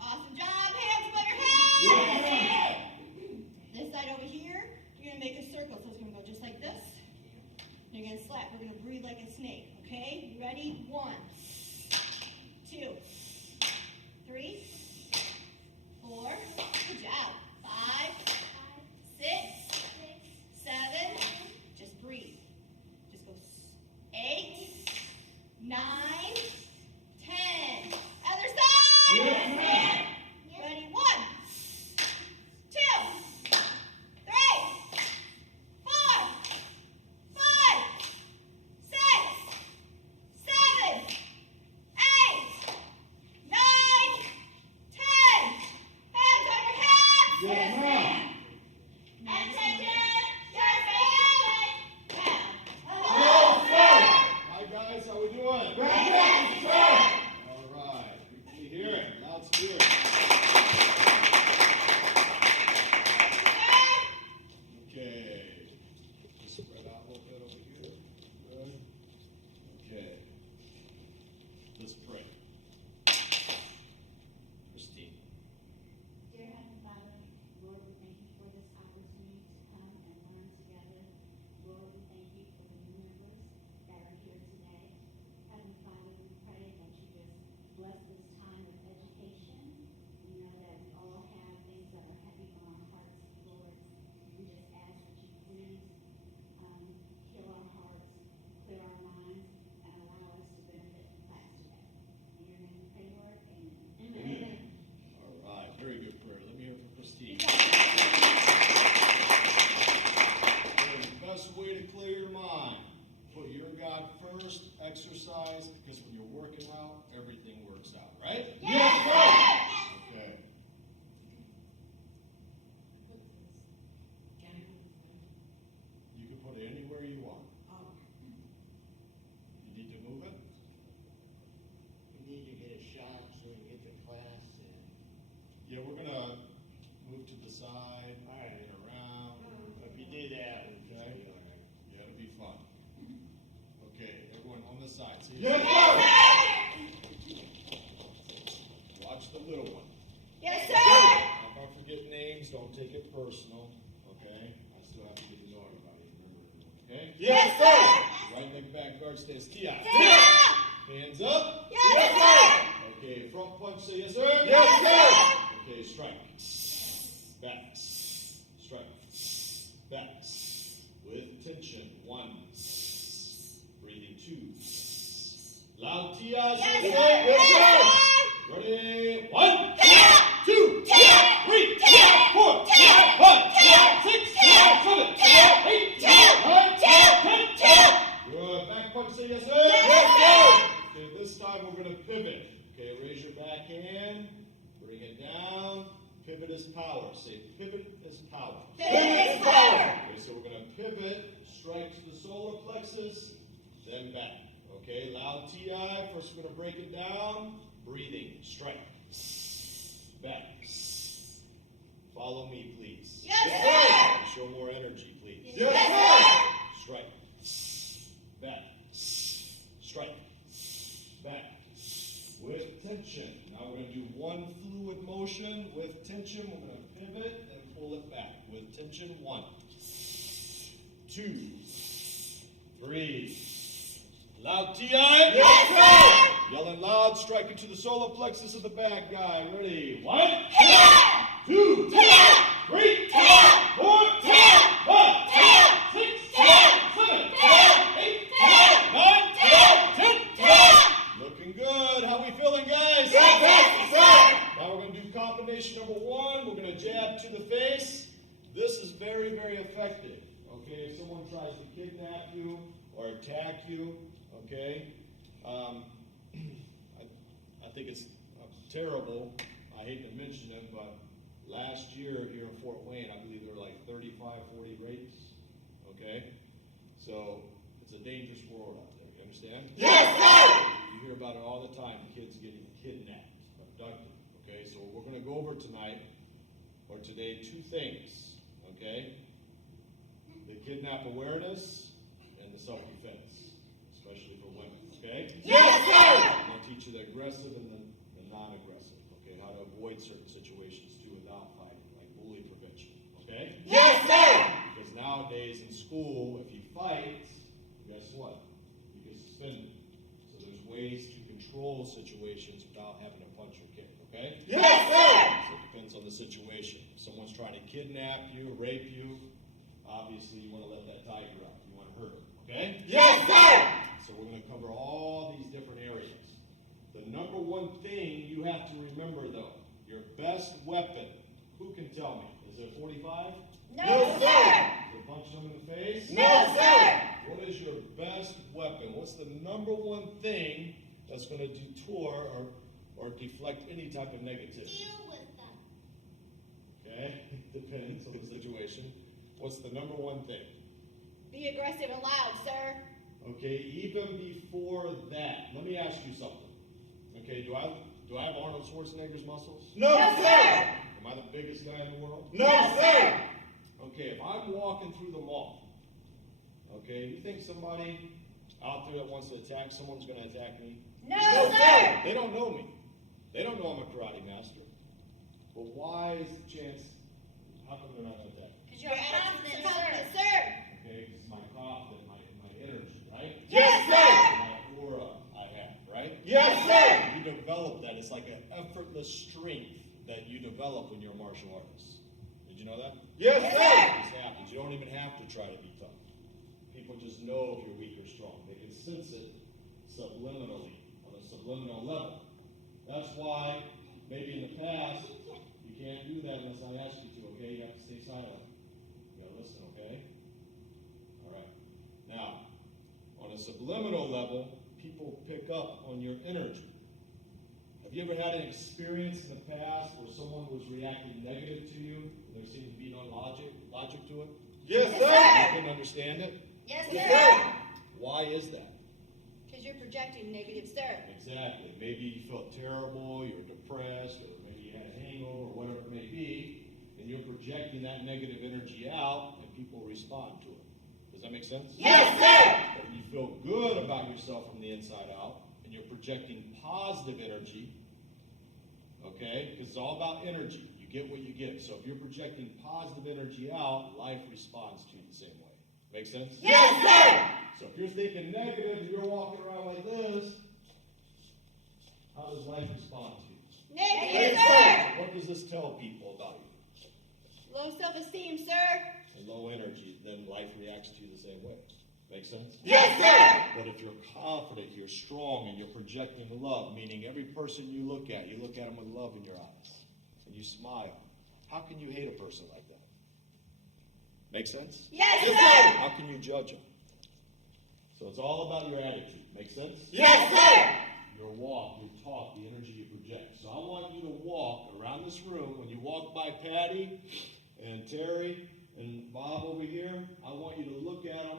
Awesome job. Hands above your head. This side over here, you're going to make a circle. So it's going to go just like this. You're going to slap. We're going to breathe like a snake. Okay? You ready? 1, 2, 3, 4. Good job. 5, 6, 7. Just breathe. Just go 8, 9, 10. Other side. Yes, ma'am. Ready? 1, 2, 3, 4, 5, 6, 7, 8, 9, 10. Hands on your hips. Yes, ma'am. Attention. Your favorite. Now. Yes, sir. Hi guys, how we doing? Fantastic, sir. All right. We can hear it. Loud spirit. Okay. Just spread out a little bit over here. Good. Okay. Let's pray. Christine. Dear Heavenly Father, Lord, we thank you for this opportunity to come and learn together. Lord, we thank you for the new members that are here today. Heavenly Father, we pray that you just bless this time of education. We know that we all have things that are heavy on our hearts, Lord. We just ask that you please heal our hearts, clear our minds, and allow us to benefit from class today. In your name we pray, Lord. Amen. Amen. All right. Very good prayer. Let me hear from Christine. The best way to clear your mind. Put your God first, exercise, because when you're working out, everything works out, right? Yes, sir. Okay. You can put it anywhere you want. You need to move it? We need to get a shot so we can get to class and. Yeah, we're going to move to the side, All right. and around. If you do that, we should Okay. be all right. Yeah, it'll be fun. Okay, everyone on the side. See Yes, sir. Watch the little one. Yes, sir. If I forget names, don't take it personal. Okay? I still have to get to know everybody. Remember? Okay? Yes, sir. Right leg back guard stays T.R.A.C.K. Yeah. Hands up. Yes, sir. Okay, front punch, say yes, sir. Yes, sir. Okay, strike. Back. Strike. Back. With tension. 1. Breathing. 2. Loud T.R.A.C.K. Yes, Yes, sir. Yes, sir. Ready? 1, Yeah. 2, 3, 4, 5, 6, 7, 8, 9, 10. Good. Back punch, say yes, sir. Yes, sir. Okay, this time we're going to pivot. Okay, raise your back hand, bring it down. Pivot is power. Say pivot is power. Pivot is power. Okay, so we're going to pivot, strike to the solar plexus, then back. Okay, loud TI. First we're going to break it down. Breathing, strike. Back. Follow me, please. Yes, sir. Show more energy, please. Yes, sir. Strike. Back. Strike. Back. With tension. Now we're going to do one fluid motion with tension. We're going to pivot and pull it back. With tension. 1, 2, 3. Loud TI. Yes, sir. Yelling loud, striking to the solar plexus of the bad guy. Ready? 1, Yeah. 2, 3, 4, 5, 6, 7, 8, 9, 10. Looking good. How we feeling, guys? Fantastic, sir. Now we're going to do combination number 1. We're going to jab to the face. This is very, very effective. Okay, if someone tries to kidnap you or attack you, okay, I think it's terrible. I hate to mention it, but last year here in Fort Wayne, I believe there were like 35, 40 rapes. Okay? So it's a dangerous world out there. You understand? Yes, sir. You hear about it all the time, kids getting kidnapped, abducted. Okay? So we're going to go over tonight, or today, 2 things. Okay? The kidnap awareness and the self-defense. especially for women, okay? Yes, sir! I'm going to teach you the aggressive and the non-aggressive, okay? How to avoid certain situations too without fighting, like bully prevention, okay? Yes, sir! Because nowadays in school, if you fight, guess what? You get suspended. So there's ways to control situations without having to punch or kick, okay? Yes, sir! So it depends on the situation. If someone's trying to kidnap you, rape you, obviously you want to let that tiger out. You want to hurt him, okay? Yes, sir! So we're going to cover all these different areas. The number one thing you have to remember, though, your best weapon, who can tell me? Is it 45? No, sir! Is it punching them in the face? No, sir! What is your best weapon? What's the number one thing that's going to detour or deflect any type of negativity? Deal with them. Okay? Depends on the situation. What's the number one thing? Be aggressive and loud, sir. Okay, even before that, let me ask you something. Okay, do I have Arnold Schwarzenegger's muscles? No, sir! Am I the biggest guy in the world? No, sir! Okay, if I'm walking through the mall, okay, you think somebody out there that wants to attack someone's going to attack me? No, sir! They don't know me. They don't know I'm a karate master. But why is the chance, how come they're not going to attack me? Because you're confident, sir. Okay, because my confidence, my energy, right? Yes, sir! My aura I have, right? Yes, sir! You develop that. It's like an effortless strength that you develop when you're a martial artist. Did you know that? Yes, It just happens. You don't even have to try to be tough. People just know if you're weak or strong. They can sense it subliminally, on a subliminal level. That's why maybe in the past you can't do that unless I ask you to, okay? You have to stay silent. You gotta listen, okay? All right. Now, on a subliminal level, people pick up on your energy. Have you ever had an experience in the past where someone was reacting negative to you and there seemed to be no logic to it? Yes, You sir! couldn't understand it? Yes, Yes, sir! sir! Why is that? Because you're projecting negative, sir. Exactly. Maybe you felt terrible, you're depressed, or maybe you had a hangover, or whatever it may be, and you're projecting that negative energy out, and people respond to it. Does that make sense? Yes, sir! But when you feel good about yourself from the inside out, and you're projecting positive energy, okay? Because it's all about energy. You get what you get. So if you're projecting positive energy out, life responds to you the same way. Make sense? Yes, sir! So if you're thinking negative and you're walking around like this, how does life respond to you? Negative, sir! What does this tell people about you? Low self-esteem, sir. And low energy, then life reacts to you the same way. Make sense? Yes, sir! But if you're confident, you're strong, and you're projecting love, meaning every person you look at them with love in your eyes, and you smile. How can you hate a person like that? Make sense? Yes, sir! How can you judge them? So it's all about your attitude. Make sense? Yes, sir! Your walk, your talk, the energy you project. So I want you to walk around this room. When you walk by Patty and Terry and Bob over here, I want you to look at them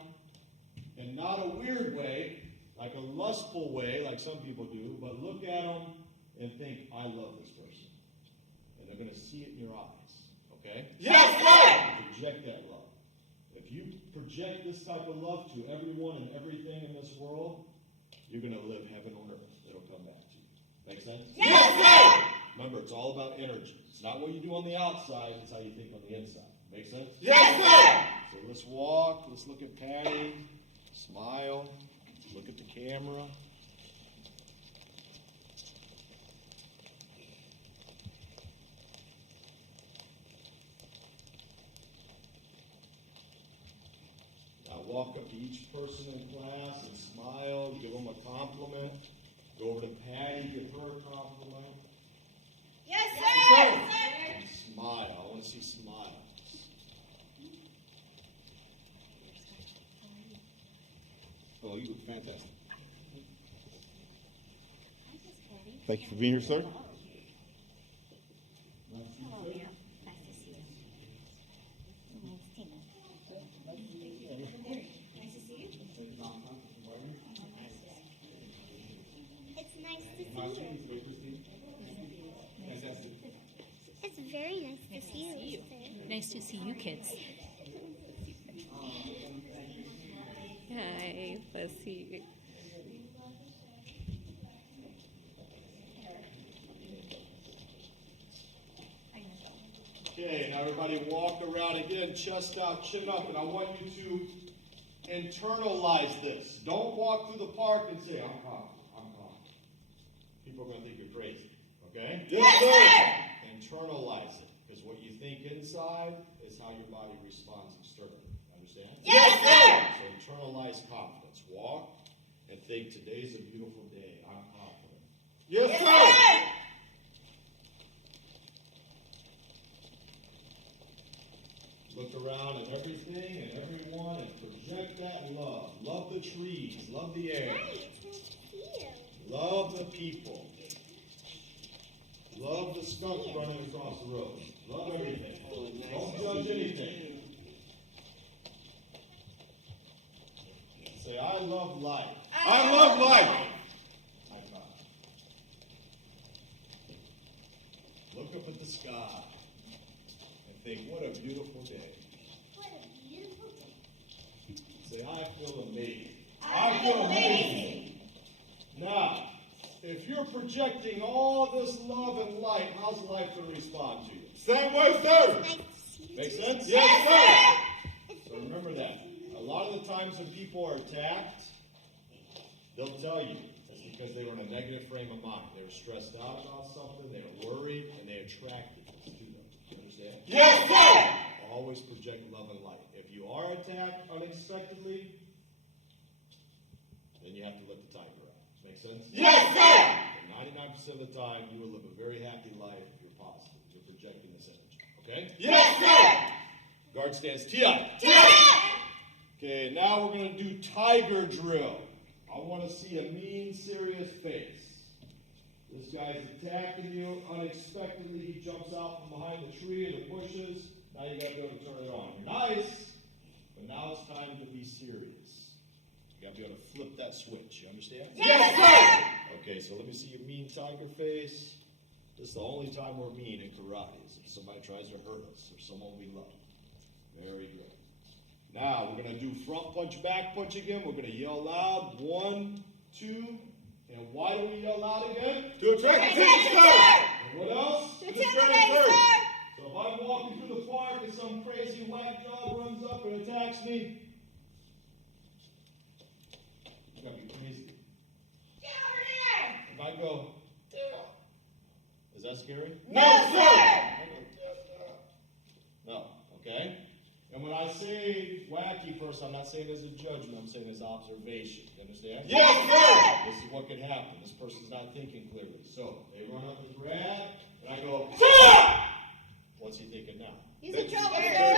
in not a weird way, like a lustful way, like some people do, but look at them and think, I love this person. And they're going to see it in your eyes. Okay? Yes, sir! Project that love. If you project this type of love to everyone and everything in this world, you're going to live heaven on earth. It'll come back to you. Make sense? Yes, sir! Remember, it's all about energy. It's not what you do on the outside, it's how you think on the inside. Make sense? Yes, sir! So let's walk. Let's look at Patty. Smile. Look at the camera. Now walk up to each person in class and smile. Give them a compliment. Go over to Patty. Give her a compliment. Yes, sir! And smile. I want to see smiles. Oh, you look fantastic. Thank you for being here, sir. Oh, yeah. Nice to see you. My name's Tina. Nice to see you. It's nice to see you. It's very nice to see you. Nice to see you kids. Hi, let's see. Okay, now everybody walk around again, chest out, chin up, and I want you to internalize this. Don't walk through the park and say, I'm calm, I'm calm. People are going to think you're crazy, okay? Yes, sir! Internalize it, because what you think inside is how your body responds externally. Understand? Yes, sir! So internalize confidence. Walk and think, today's a beautiful day. I'm confident. Yes, sir. Look around at everything and everyone and project that love. Love the trees. Love the air. Love the people. Love the skunk running across the road. Love everything. Don't judge anything. Say, I love life. I love life. High five. Look up at the sky and think, what a beautiful day. What a beautiful day. Say, I feel amazing. I feel amazing. Now, if you're projecting all this love and light, how's life going to respond to you? Same way, sir. Nice to see you. Make sense? Yes, sir. So remember that. A lot of the times when people are attacked, they'll tell you it's because they were in a negative frame of mind. They were stressed out about something, they were worried, and they attracted this to them. You understand? Yes, sir. Always project love and light. If you are attacked unexpectedly, then you have to let the tiger out. Make sense? Yes, sir. And 99% of the time, you will live a very happy life if you're positive. You're projecting this energy. Okay? Yes, sir. Guard stance, T.R.A.C.K. Okay, now we're going to do tiger drill. I want to see a mean, serious face. This guy's attacking you unexpectedly. He jumps out from behind the tree or the bushes. Now you got to be able to turn it on. You're nice, but now it's time to be serious. You got to be able to flip that switch. You understand? Yes, sir. Okay, so let me see your mean tiger face. This is the only time we're mean in karate, is if somebody tries to hurt us or someone we love. Very good. Now, we're going to do front punch, back punch again. We're going to yell loud. 1, 2, and why do we yell loud again? To attract attention, sir. And what else? To intimidate, sir. So if I'm walking through the park and some crazy whack job runs up and attacks me, you got to be crazy. Get over here. If I go, "Damn," is that scary? No, sir. I go, "Damn." No, okay? And when I say wacky person, I'm not saying as a judgment, I'm saying as observation. You understand? Yes, sir. This is what could happen. This person's not thinking clearly. So they run up and grab, and I go, what's he thinking now? He's in trouble, sir.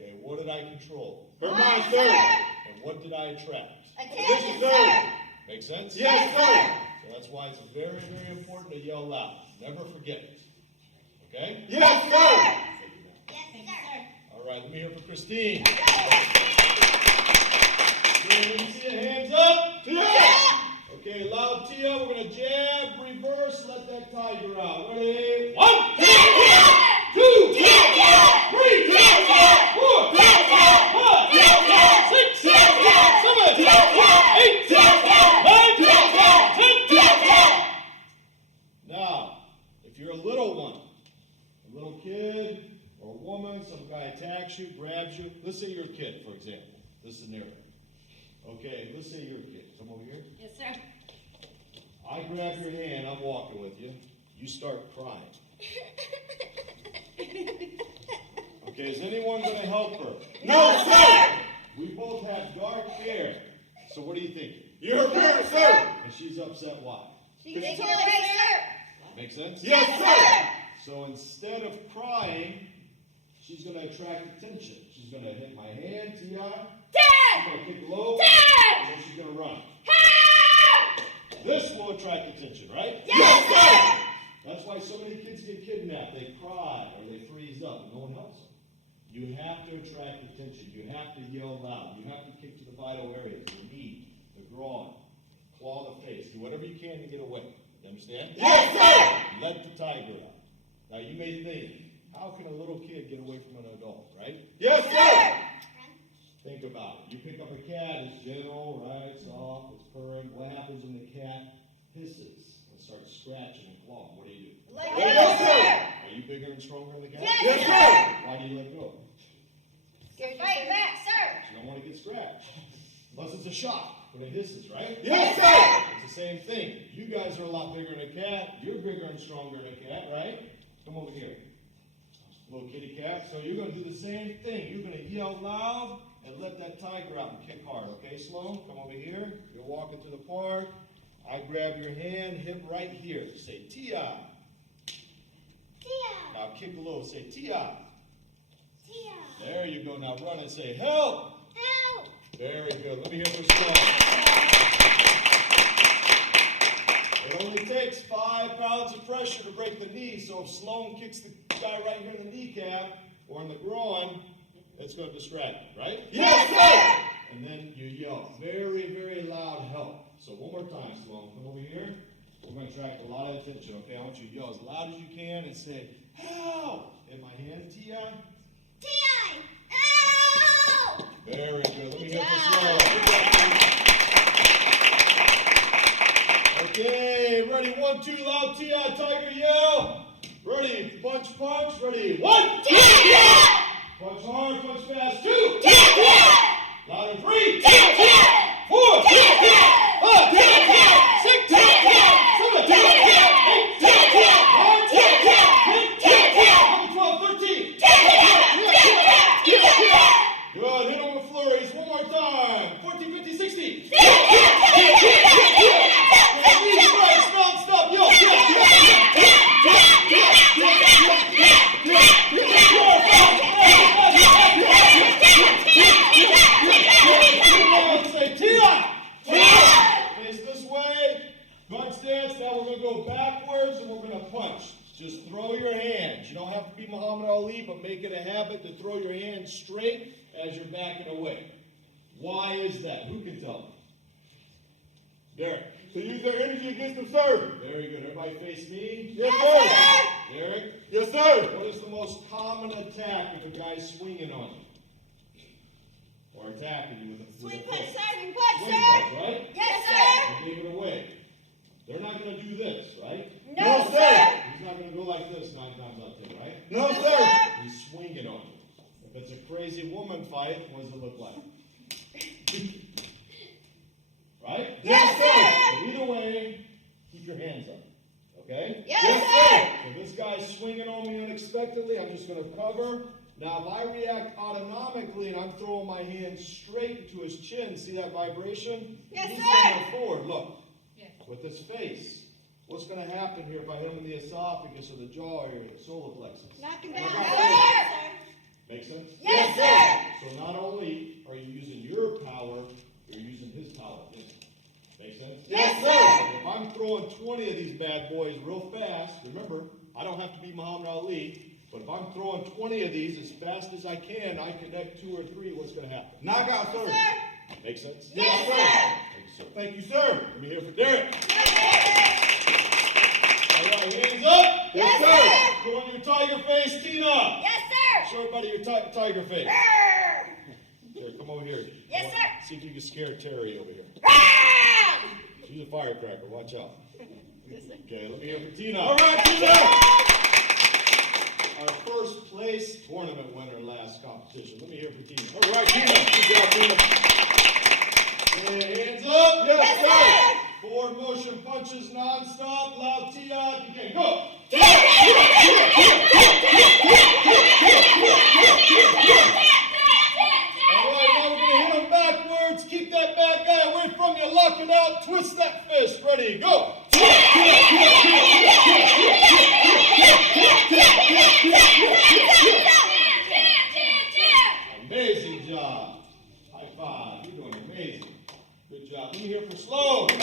Okay, what did I control? Her mind, sir. And what did I attract? Attention, sir. sir. Make sense? Yes, sir. So that's why it's very, very important to yell loud. Never forget it. Okay? Yes, sir. Yes, sir. All right, let me hear for Christine. Okay, let me see your hands up. Yeah. Okay, loud Tia. We're going to jab, reverse, let that tiger out. Ready? 1, 2, 3, 4, 5, 6, 7, 8, 9, 10. Now, if you're a little one, a little kid or a woman, some guy attacks you, grabs you. Let's say you're a kid, for example. This scenario. Okay, let's say you're a kid. Come over here. Yes, sir. I grab your hand, I'm walking with you. You start crying. Okay, is anyone going to help her? No, sir. We both have dark hair. So what are you thinking? You're a parent, sir. And she's upset why? She can take it away, sir. Make sense? Yes, sir. So instead of crying, she's going to attract attention. She's going to hit my hand, T.R. She's Dad! going to kick low. Dad! And then she's going to run. Help! This will attract attention, right? Yes, sir. That's why so many kids get kidnapped. They cry or they freeze up and no one helps them. You have to attract attention. You have to yell loud. You have to kick to the vital areas, the knee, the groin, claw the face. Do whatever you can to get away. You understand? Yes, sir. Let the tiger out. Now you may think, how can a little kid get away from an adult, right? Yes, sir. Think about it. You pick up a cat, it's gentle, right? Soft, it's purring. What happens when the cat hisses and starts scratching and clawing? What do you do? Like Yes, this, sir. Are you bigger and stronger than the cat? Yes, Yes, sir. sir. Why do you let go? Scared you fighting back, sir. You don't want to get scratched. Unless it's a shock when it hisses, right? Yes, sir. It's the same thing. You guys are a lot bigger than a cat. You're bigger and stronger than a cat, right? Come over here. Little kitty cat. So you're going to do the same thing. You're going to yell loud and let that tiger out and kick hard. Okay, Sloan? Come over here. You're walking to the park. I grab your hand, hip right here. Say, T.R.A.C.K. Tia. Now kick a little. Say, T.R.A.C.K. Tia. There you go. Now run and say, help. Help. Very good. Let me hear from Sloan. It only takes 5 pounds of pressure to break the knee, so if Sloan kicks the guy right here in the kneecap or in the groin, it's going to distract him, right? Yes, sir. And then you yell very, very loud help. So one more time, Sloan. Come over here. We're going to attract a lot of attention, okay? I want you to yell as loud as you can and say, help! In my hand, Tia. Tia. Help. Very good. Let me hear Good from job. Sloan. Okay, ready? 1, 2, loud T.R.A.C.K. Tiger yell. Ready? Punch, punch. Ready? 1, 2. Punch hard, punch fast. 2. Louder. 3. 4. 5. 6. 7. 8. 9. 10. 12. 13. Good. Hit him with flurries. One more time. 14, 15, 16. Stop. Yo. Say Tia. Face this way. Gun stance. Now we're going to go backwards and we're going to punch. Just throw your hands. You don't have to be Muhammad Ali, but make it a habit to throw your hands straight as you're backing away. Why is that? Who can tell me? Derek. To use their energy against them, sir. Very good. Everybody face me. Yes, sir. Derek. Yes, sir. What is the most common attack if a guy's swinging on you? Or attacking you with a Swing fist? punch, sir. Swing punch, Swing sir. punch, right? Yes, sir. You gave it away. They're not going to do this, right? No, No, sir. sir. He's not going to go like this 9 times out of 10, right? No, No, sir. sir. He's swinging on you. If it's a crazy woman fight, what does it look like? Right? Yes, sir. So either way, keep your hands up. Okay? Yes, Yes, sir. So this guy's swinging on me unexpectedly. I'm just going to cover. Now, if I react autonomically and I'm throwing my hand straight into his chin, see that vibration? Yes, He's sir. going forward. Look. With his face. What's going to happen here if I hit him in the esophagus or the jaw or the solar plexus? Knock him down. Okay. Yes, sir. Make sense? Yes, sir. So not only are you using your power, you're using his power. Make sense? Yes, sir. If I'm throwing 20 of these bad boys real fast, remember, I don't have to be Muhammad Ali, but if I'm throwing 20 of these as fast as I can, I connect 2 or 3, what's going to happen? Knockout, sir. Sir. Make sense? Yes, sir. Thank you, sir. Thank you, sir. Let me hear from Derek. Yes, sir. All right, hands up. Yes, sir. Go on your tiger face, Tina. Yes, sir. Show everybody your tiger face. Arr. Here, come over here. Yes, sir. See if you can scare Terry over here. Arr. She's a firecracker. Watch out. Okay, let me hear from Tina. All right, Tina. Our first place tournament winner last competition. Let me hear from Tina. All right, Tina. Good job, Tina. Okay, hands up. Yes, sir. Forward motion punches nonstop. Loud T.R.A.C.K. Begin. Go. All right, now we're going to hit him backwards. Keep that bad guy away from you. Lock it out. Twist that fist. Ready, go. Amazing job. High five. You're doing amazing. Good job. Let me hear from Sloan. Okay,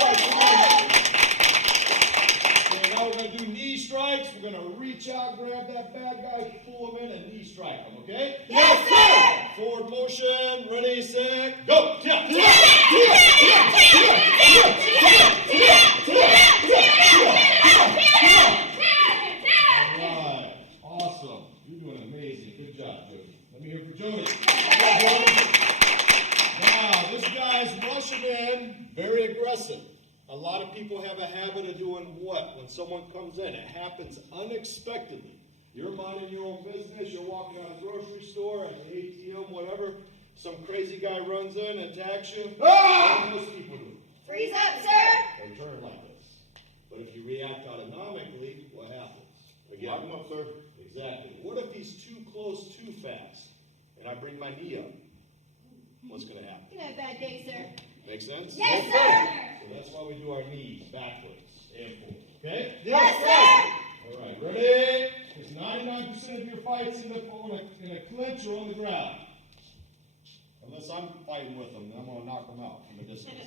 now we're going to do knee strikes. We're going to reach out, grab that bad guy, pull him in, and knee strike him, okay? Yes, sir. Forward motion. Ready, set, go. All right. Awesome. You're doing amazing. Good job, Jody. Let me hear from Jody. Now, this guy's rushing in, very aggressive. A lot of people have a habit of doing what? When someone comes in, it happens unexpectedly. You're minding your own business, you're walking out of the grocery store, at the ATM, whatever, some crazy guy runs in, attacks you. What do most people do? Freeze up, sir. They turn like this. But if you react autonomically, what happens? Again, Lock him up, sir. exactly. What if he's too close, too fast, and I bring my knee up? What's going to happen? You have a bad day, sir. Make sense? Yes, sir. So that's why we do our knees backwards and forward. Okay? Yes, sir. All right, ready? Because 99% of your fights end up in a clinch or on the ground. Unless I'm fighting with them, then I'm going to knock them out from a distance.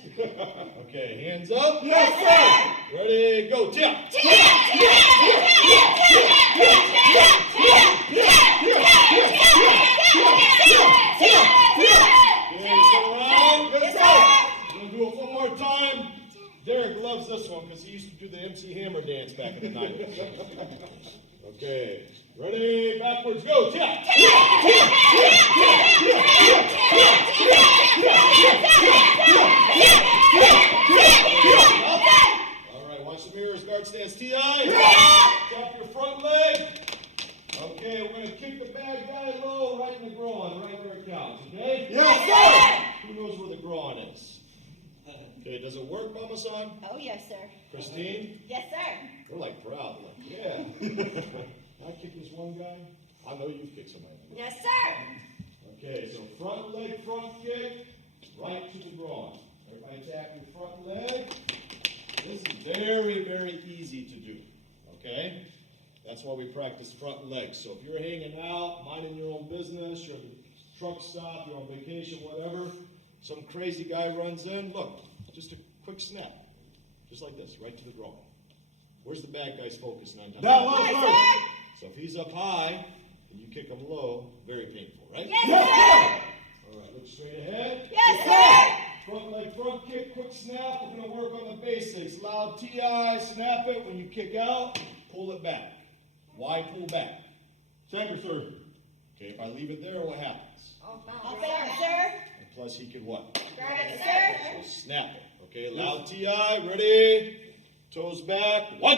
Okay, hands up. Yes, sir. Ready, go. Tip. We'll do it one more time. Derek loves this one because he used to do the MC Hammer dance back in the 90s. Okay, ready, backwards, go. All right, watch the mirrors, guard stance, T.I. Tap your front leg. Okay, we're going to kick the bad guy low, right in the groin, right where it counts, okay? Yes, sir. Who knows where the groin is? Okay, does it work, Mama San? Oh, yes, sir. Christine? Yes, sir. They're like proud, like, yeah. I kicked this one guy. I know you've kicked somebody. Yes, sir. Okay, so front leg, front kick, right to the groin. Everybody tap your front leg. This is very, very easy to do, okay? That's why we practice front legs. So if you're hanging out, minding your own business, you're at the truck stop, you're on vacation, whatever, some crazy guy runs in, look, just a quick snap. Just like this, right to the groin. Where's the bad guy's focus 9 times? Down low, sir. So if he's up high and you kick him low, very painful, right? Yes, sir. All right, look straight ahead. Yes, sir. Front leg, front kick, quick snap. We're going to work on the basics. Loud TI, snap it. When you kick out, pull it back. Why pull back? Thank you, sir. Okay, if I leave it there, what happens? I'll grab it, sir. And plus, he can what? Grab it, sir. So snap it. Okay, loud TI, ready? Toes back. 1,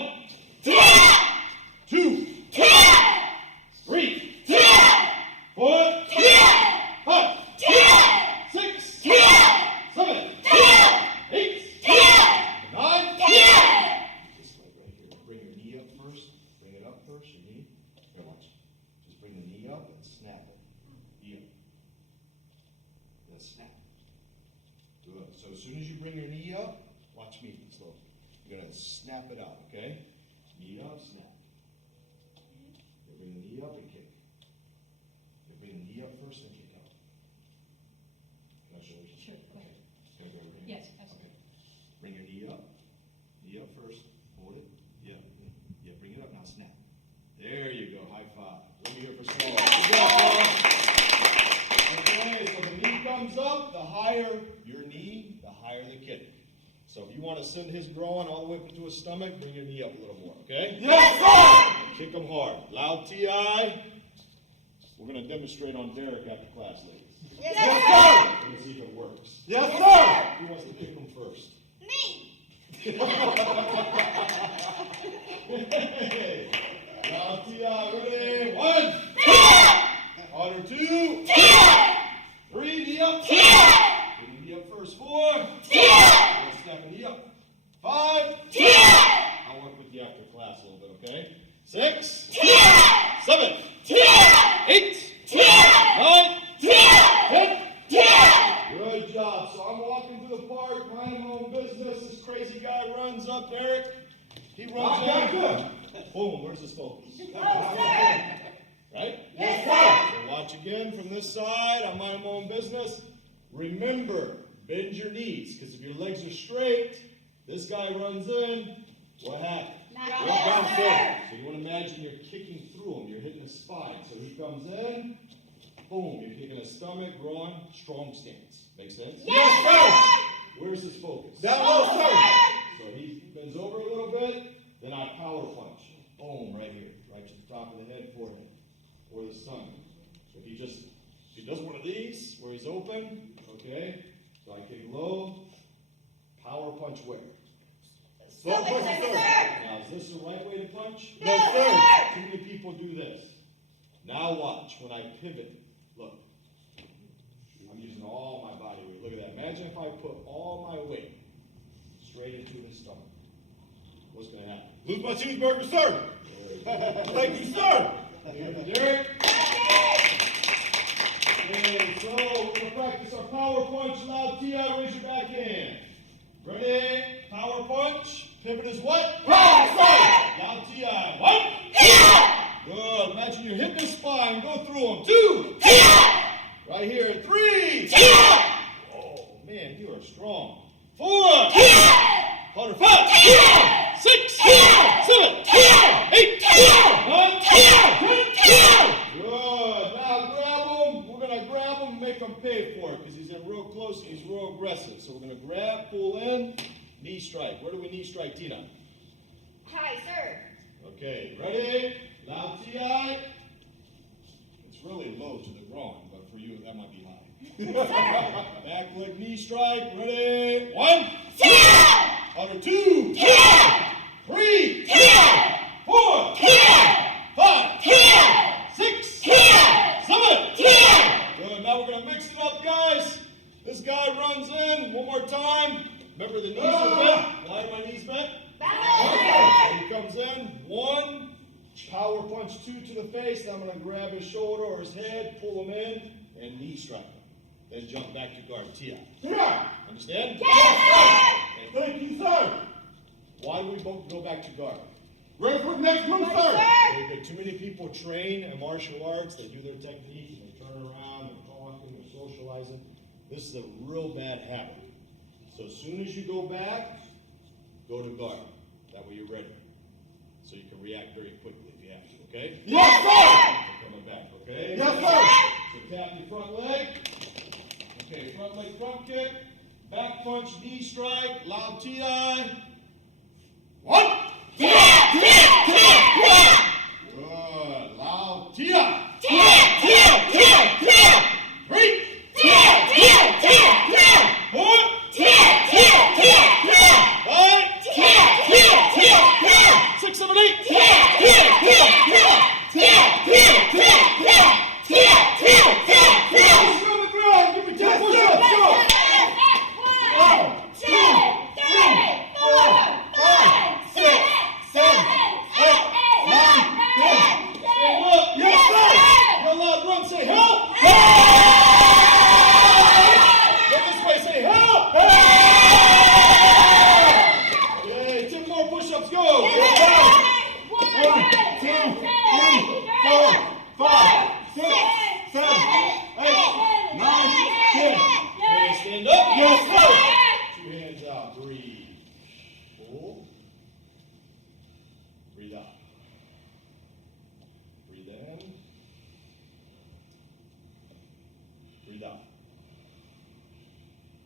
2, 3, 4, 5, 6, 7, 8, 9. This leg right here. Bring your knee up first. Bring it up first. Your knee. Here, watch. Just bring the knee up and snap it. Knee up. Then snap. Good. So as soon as you bring your knee up, watch me. Slow. You're gonna snap it out. Okay. Knee up, snap. You bring the knee up and kick. You bring the knee up first and kick out. Can I show you? Sure, go ahead. Okay, go ahead. Yes, absolutely. Okay. Bring your knee up. Knee up first. Hold it. Yeah. Yeah, bring it up. Now snap. There you go. High five. Let me hear it for Saul. Good job, Saul. Okay, so the knee comes up. The higher your knee, the higher the kick. So if you want to send his groin all the way up into his stomach, bring your knee up a little more, okay? Yes, sir. Kick him hard. Loud TI. We're going to demonstrate on Derek after class, ladies. Yes, Yes, sir. sir. Let's see if it works. Yes, sir. Who wants to kick him first? Me. Hey. Loud TI, ready? 1. Harder, 2. 3, knee up. Bring the knee up first. 4. Let's snap the knee up. 5. I'll work with you after class a little bit, okay? 6. 7. 8. 9. 10. Good job. So I'm walking through the park, minding my own business. This crazy guy runs up, Eric. He runs up. Boom, where's his focus? Oh, sir. Right? Yes, sir. So watch again from this side. I'm minding my own business. Remember, bend your knees, because if your legs are straight, this guy runs in, what happens? Not You're down yet, forward. sir. So you want to imagine you're kicking through him. You're hitting the spine. So he comes in, boom, you're kicking his stomach, groin, strong stance. Make sense? Yes, sir. Where's his focus? Down low, sir. So he bends over a little bit, then I power punch. Boom, right here, right to the top of the head, forehead, or the stomach. So if he does one of these, where he's open, okay, so I kick low, power punch where? Stomach, sir. Now this the right way to punch? No, sir. Too many people do this. Now watch, when I pivot, look. I'm using all my body weight. Look at that. Imagine if I put all my weight straight into his stomach. What's going to happen? Lose my cheeseburger, sir. Thank you, sir. Derek. Okay, so we're going to practice our power punch. Loud T.R.A.C.K, raise your back hand. Ready? Power punch. Pivot is what? Power, sir. Loud T.R.A.C.K. What? Good. Imagine you're hitting the spine. Go through them. 2. Right here. 3. Oh, man, you are strong. 4. Harder. 5. 6. 7. 8. 9. 10. Good. Now grab him. We're going to grab him and make him pay for it because he's in real close and he's real aggressive. So we're going to grab, pull in, knee strike. Where do we knee strike, Tina? Hi, sir. Okay, ready? Loud T.I. It's really low to the groin, but for you, that might be high. Back leg knee strike. Ready? 1. Harder. 2. 3. 4. 5. 6. 7. Good. Now we're going to mix it up, guys. This guy runs in. One more time. Remember the knees are bent. Why are my knees bent? Okay. He comes in. 1. Power punch 2 to the face. Now I'm going to grab his shoulder or his head, pull him in, and knee strike him. Then jump back to guard. Tia. Understand? Yes, sir. Thank you, sir. Why do we both go back to guard? Ready for the next move, sir. Very good. Too many people train in martial arts. They do their technique, and they turn around, they're talking, they're socializing. This is a real bad habit. So as soon as you go back, go to guard. That way you're ready. So you can react very quickly if you have to, okay? Yes, sir. Coming back, okay? Yes, sir. So tap your front leg. Okay, front leg front kick. Back punch, knee strike, loud T.I. 1. Good. Loud T.I. 3. 4. 5. 6, 7, 8. On the ground. Give me 10 push-ups. Go. 1, 2, 3, 4, 5, 6, 7, 8, 9, 10. Stand up. Yes, sir. Go loud, run, say help. Go this way, say help. Okay, 10 more push-ups, go. 1, 2, 3, 4, 5, 6, 7, 8, 9, 10. Okay, stand up. Yes, sir. 2 hands out. Breathe. Pull. Breathe out. Breathe in. Breathe out.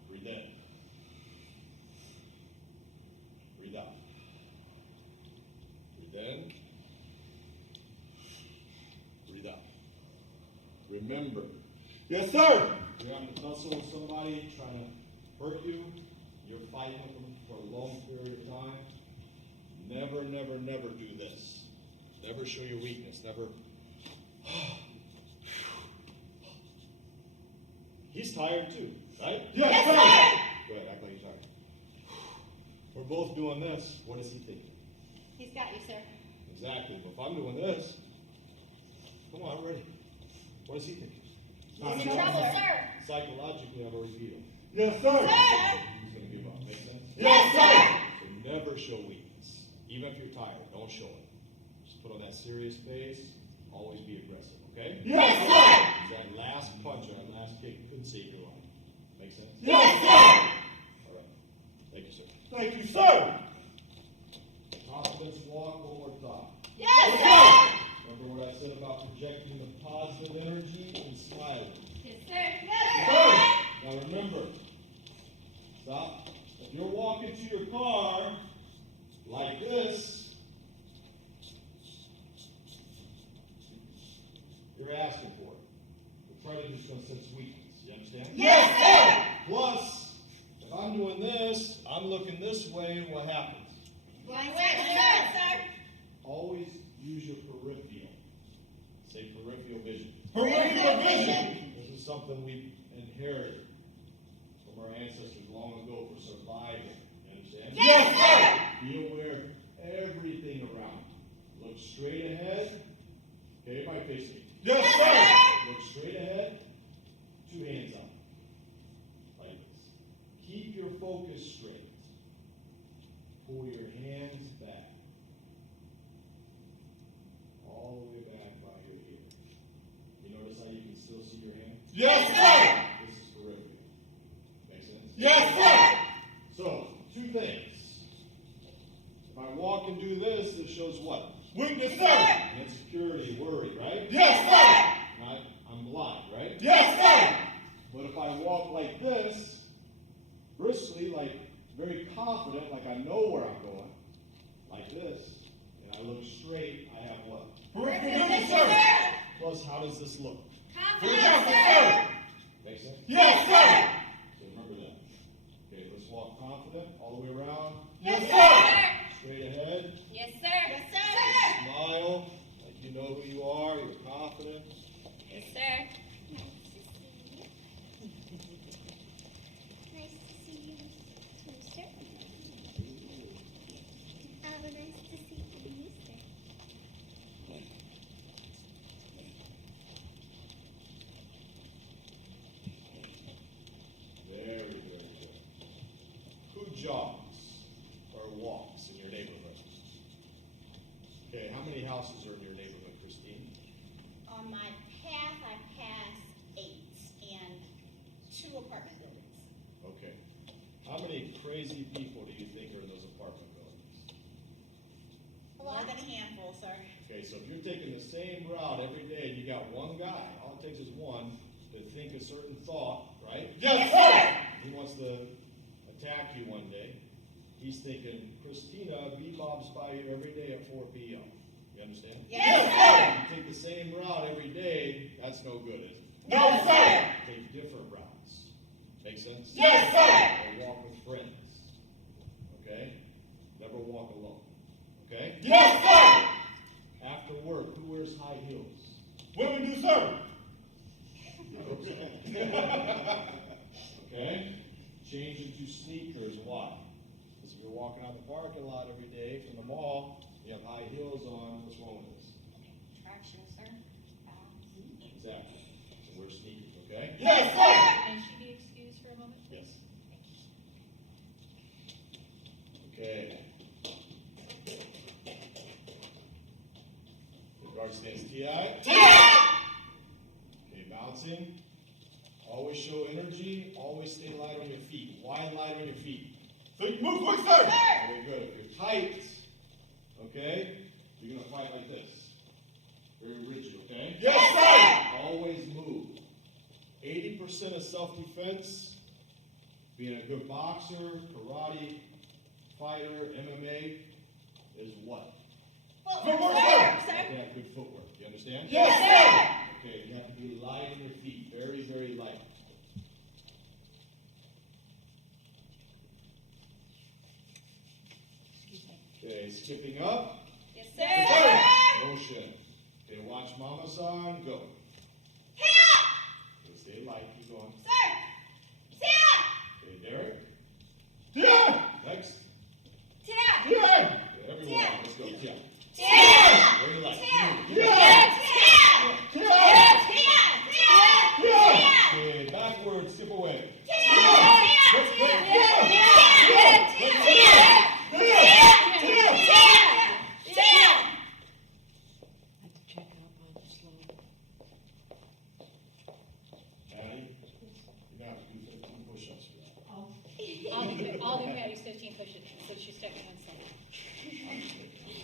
Breathe in. Breathe out. Breathe in. Breathe out. Remember, Yes, sir. you're having to tussle with somebody trying to hurt you. You're fighting with them for a long period of time. Never, never, never do this. Never show your weakness. Never. He's tired too, right? Yes, sir. Good. Act like you're tired. We're both doing this. What does he think? He's got you, sir. Exactly. But if I'm doing this, come on, I'm ready. What does he think? He's in trouble, sir. Psychologically, I've already beat him. Yes, sir. He's going to give up. Make sense? Yes, sir. So never show weakness. Even if you're tired, don't show it. Just put on that serious face. Always be aggressive, okay? Yes, sir. That last punch or that last kick could save your life. Make sense? Yes, sir. All right. Thank you, sir. Thank you, sir. Confidence walk one more time. Yes, sir. Remember what I said about projecting the positive energy and smiling. Yes, sir. Sir. Now remember, stop. If you're walking to your car like this, you're asking for it. The predator is going to sense weakness. You understand? Yes, sir. Plus, if I'm doing this, I'm looking this way, what happens? Blind sir. Sir. use your peripheral. Say peripheral vision. Peripheral vision. This is something we inherited from our ancestors long ago for survival. You understand? Yes, sir. Be aware of everything around you. Look straight ahead. Okay, everybody face me. Yes, sir. Look straight ahead. 2 hands up. Like this. Keep your focus straight. Pull your hands back. All the way back by your ear. You notice how you can still see your hand? Yes, sir. This is peripheral. Make sense? Yes, sir. So, 2 things. If I walk and do this, this shows what? Weakness, sir. Insecurity, worry, right? Yes, sir. I'm blind, right? Yes, sir. But if I walk like this, briskly, like very confident, like I know where I'm going, like this, and I look straight, I have what? Peripheral vision, sir. Plus, how does this look? Yes, sir. Make sense? Yes, sir. So remember that. Okay, let's walk confident all the way around. Yes, sir. Straight ahead. Yes, sir. Yes, sir. Smile, like you know who you are, you're confident. Yes, sir. Nice to see you, Mister. Nice to see you, Mister. Very, very good. Who jogs or walks in your neighborhood? Okay, how many houses are in your neighborhood, Christine? On my path, I pass 8 and 2 apartment buildings. Okay. How many crazy people do you think are in those apartment buildings? More than a handful, sir. Okay, so if you're taking the same route every day and you got one guy, all it takes is one to think a certain thought, right? Yes, sir. He wants to attack you one day. He's thinking, Christina bebobs by you every day at 4 p.m. You understand? Yes, sir. If you take the same route every day, that's no good, is it? No, sir. Take different routes. Make sense? Yes, sir. Or walk with friends. Okay? Never walk alone. Okay? Yes, sir. After work, who wears high heels? Women do, sir. Okay? Change into sneakers. Why? Because if you're walking out the parking lot every day from the mall, you have high heels on. What's wrong with this? Traction, sir. Exactly. So wear sneakers, okay? Yes, sir. Can she be excused for a moment, Yes. please? Okay. Guard stands T.I. Okay, bouncing. Always show energy. Always stay light on your feet. Why light on your feet? So you move quick, sir. Very good. If you're tight, okay, you're going to fight like this. Very rigid, okay? Yes, sir. Always move. 80% of self-defense, being a good boxer, karate, fighter, MMA, is what? Footwork, sir. You have to have good footwork. You understand? Yes, sir. Okay, you have to be light on your feet. Very, very light. Okay, skipping up. Yes, Yes, sir. sir. Motion. Okay, watch Mama-san go. Okay, stay light. Keep going. Okay, Derek. T.R.A.C.K. Next. T.R.A.C.K. Okay, everyone, let's go. Yeah. Very light. Okay, backwards. Skip away. Patty, you're gonna have to do 15 push-ups for that. I'll do Patty's 15 push-ups, so she's stepping on something.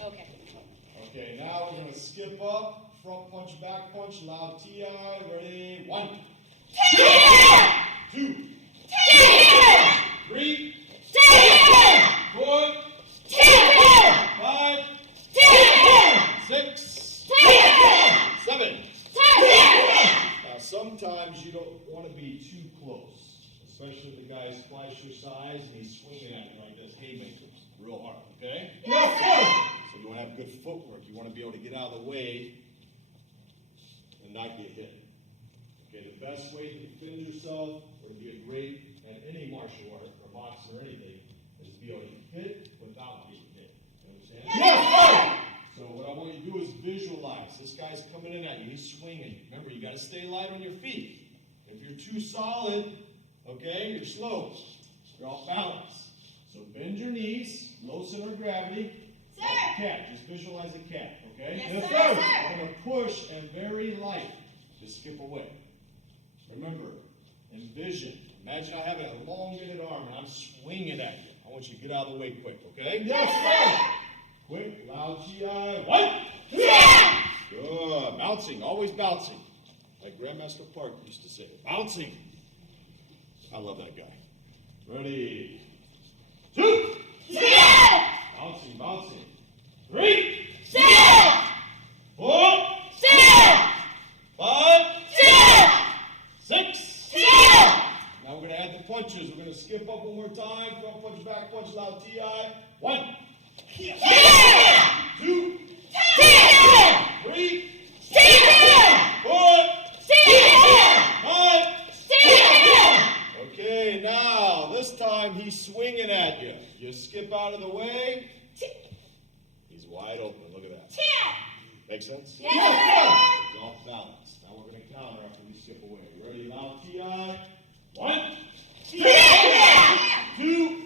Okay. Okay, now we're gonna skip up, front punch, back punch, loud T.I. Ready? 1, 2, 3, 4, 5, 6, 7. Now sometimes you don't want to be too close, especially if the guy's twice your size and he's swinging at you like this, haymakers, real hard, okay? Yes, sir. So you want to have good footwork. You want to be able to get out of the way and not get hit. Okay, the best way to defend yourself or to be great at any martial art or boxing or anything is to be able to hit without being hit. You understand? Yes, So what I want you to do is visualize. This guy's coming in at you. He's swinging. Remember, you got to stay light on your feet. If you're too solid, okay, you're slow. You're off balance. So bend your knees, low center of gravity. Sir. Like a cat. Just visualize a cat, okay? Yes, Yes, sir. sir. I'm going to push and very light. Just skip away. Remember, envision. Imagine I have a elongated arm and I'm swinging at you. I want you to get out of the way quick, okay? Yes, sir. Quick, loud GI. What? Yeah. Good. Bouncing, always bouncing. Like Grandmaster Park used to say, bouncing. I love that guy. Ready? 2. Yeah. Bouncing, bouncing. 3. Yeah. 4. Yeah. 5. Yeah. 6. Yeah. Now we're going to add the punches. We're going to skip up one more time. Front punch, back punch, loud TI. 1. Yeah. 2. Yeah. 3. Yeah. 4. Yeah. 5. Yeah. Okay, now, this time he's swinging at you. You skip out of the way. He's wide open. Look at that. Make sense? Yes, He's off balance. Now we're going to counter after we skip away. Ready? Now, TI. 1. Yeah. 2.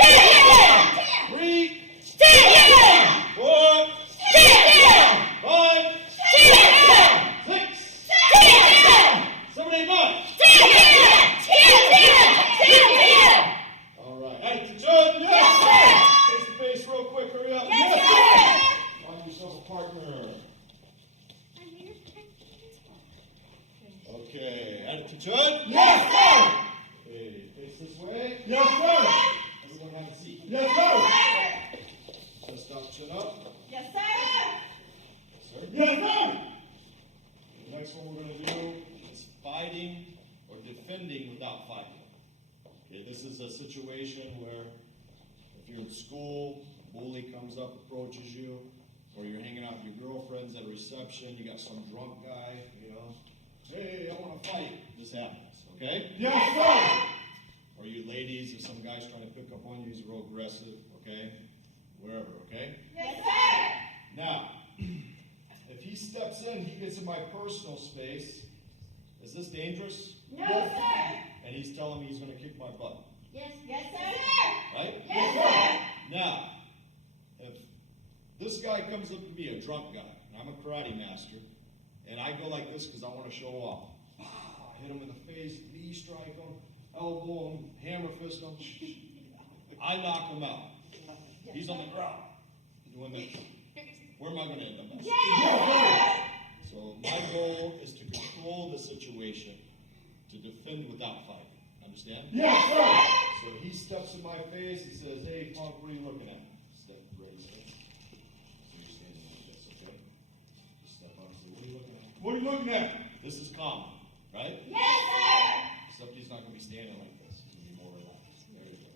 Yeah. 3. Yeah. 4. Yeah. 5. Yeah. 6. Yeah. 7, 8, 9. Yeah. All right. Hey, John. Yes, Face to face, real quick. Hurry up. Yes, Find yourself a partner. Okay. Attitude. Yes, sir. Okay. Face this way. Yes, sir. Everyone have a seat. Yes, sir. Chest out, chin up. Yes, sir. Sir. Yes, sir. The next one we're going to do is fighting or defending without fighting. Okay, this is a situation where if you're in school, a bully comes up, approaches you, or you're hanging out with your girlfriends at a reception, you got some drunk guy, hey, I want to fight. This happens, okay? Yes, sir. Or you ladies, if some guy's trying to pick up on you, he's real aggressive, okay? Wherever, okay? Yes, sir. Now, if he steps in, he gets in my personal space. Is this dangerous? No, sir. And he's telling me he's going to kick my butt, Yes, sir. right? Yes, sir. Now, if this guy comes up to me, a drunk guy, and I'm a karate master, and I go like this because I want to show off. I hit him in the face, knee strike him, elbow him, hammer fist him. I knock him out. He's on the ground doing this. Where am I going to end up at? So my goal is to control the situation, to defend without fighting. Understand? Yes, sir. So he steps in my face and says, hey, punk, what are you looking at? Step right, step. So you're standing like this, okay? Just step up and say, what are you looking at? What are you looking at? This is common, right? Yes, sir. Except he's not going to be standing like this. He's going to be more relaxed. There you go.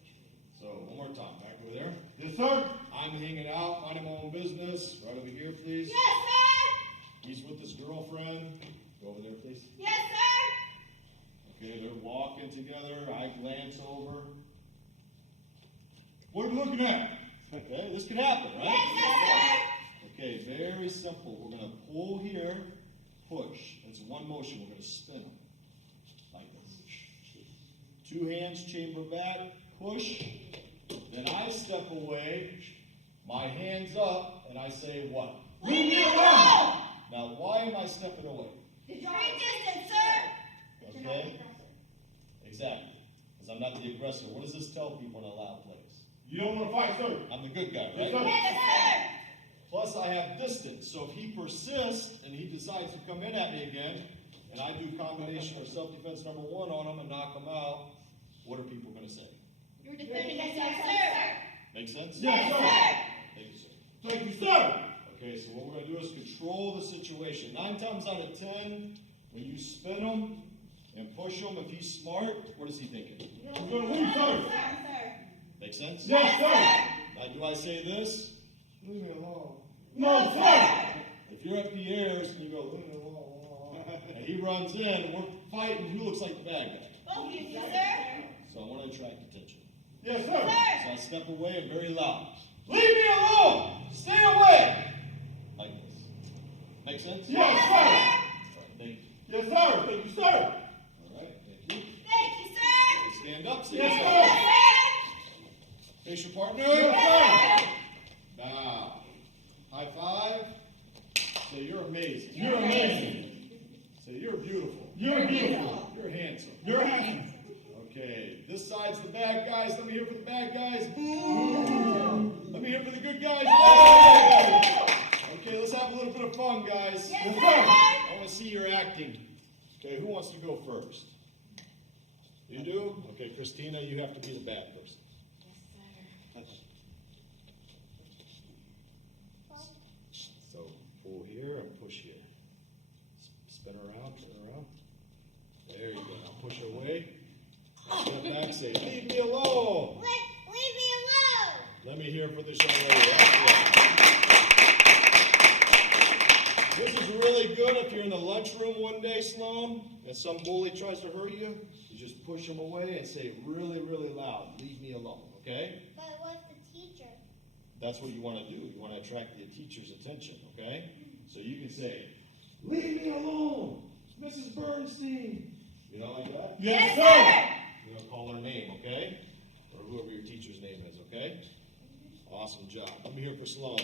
So one more time. Back over there. Yes, sir. I'm hanging out, minding my own business. Right over here, please. Yes, sir. He's with his girlfriend. Go over there, please. Yes, sir. Okay, they're walking together. I glance over. What are you looking at? Okay, this can happen, right? Yes, Okay, very simple. We're going to pull here, push. It's one motion. We're going to spin them like this. 2 hands, chamber back, push. Then I step away, my hands up, and I say what? Leave me alone. Now, why am I stepping away? Great distance, sir. Okay? Exactly. Because I'm not the aggressor. What does this tell people in a loud place? You don't want to fight, sir. I'm the good guy, Yes, right? sir. Yes, sir. Plus, I have distance. So if he persists and he decides to come in at me again, and I do combination or self-defense number 1 on him and knock him out, what are people going to say? You're defending yourself, sir. Make sense? Yes, sir. Thank you, sir. Thank you, sir. Okay, so what we're going to do is control the situation. 9 times out of 10, when you spin him and push him, if he's smart, what is he thinking? You're going to lose, sir. Yes, sir. Make sense? Yes, sir. Now, do I say this? Leave me alone. No, sir. If you're at Pierre's and you go, and he runs in and we're fighting, who looks like the bad guy? Both of you, sir. So I want to attract attention. Yes, sir. So I step away and very loud. Leave me alone. Stay away. Like this. Make sense? Yes, sir. All right, thank you. Yes, sir. Thank you, sir. All right, thank you. Thank you, sir. Stand up, stand Yes, up. sir. Face your partner. Yes, sir. Now, high five. Say you're amazing. You're amazing. Say you're beautiful. You're beautiful. You're handsome. You're handsome. Okay, this side's the bad guys. Let me hear for the bad guys. Boo! Let me hear for the good guys. Yay! Okay, let's have a little bit of fun, guys. Yes, sir. I want to see your acting. Okay, who wants to go first? You do? Okay, Christina, you have to be the bad person. So pull here and push here. Spin around, turn around. There you go. Now push away. Step back, say, leave me alone. Leave me alone. Let me hear for this young lady. This is really good if you're in the lunchroom one day, Sloan, and some bully tries to hurt you. You just push him away and say really, really loud, leave me alone, okay? But what's the teacher? That's what you want to do. You want to attract the teacher's attention, okay? So you can say, leave me alone, Mrs. Bernstein. You know, like that? Yes, sir. You know, call her name, okay? Or whoever your teacher's name is, okay? Awesome job. Let me hear for Sloan.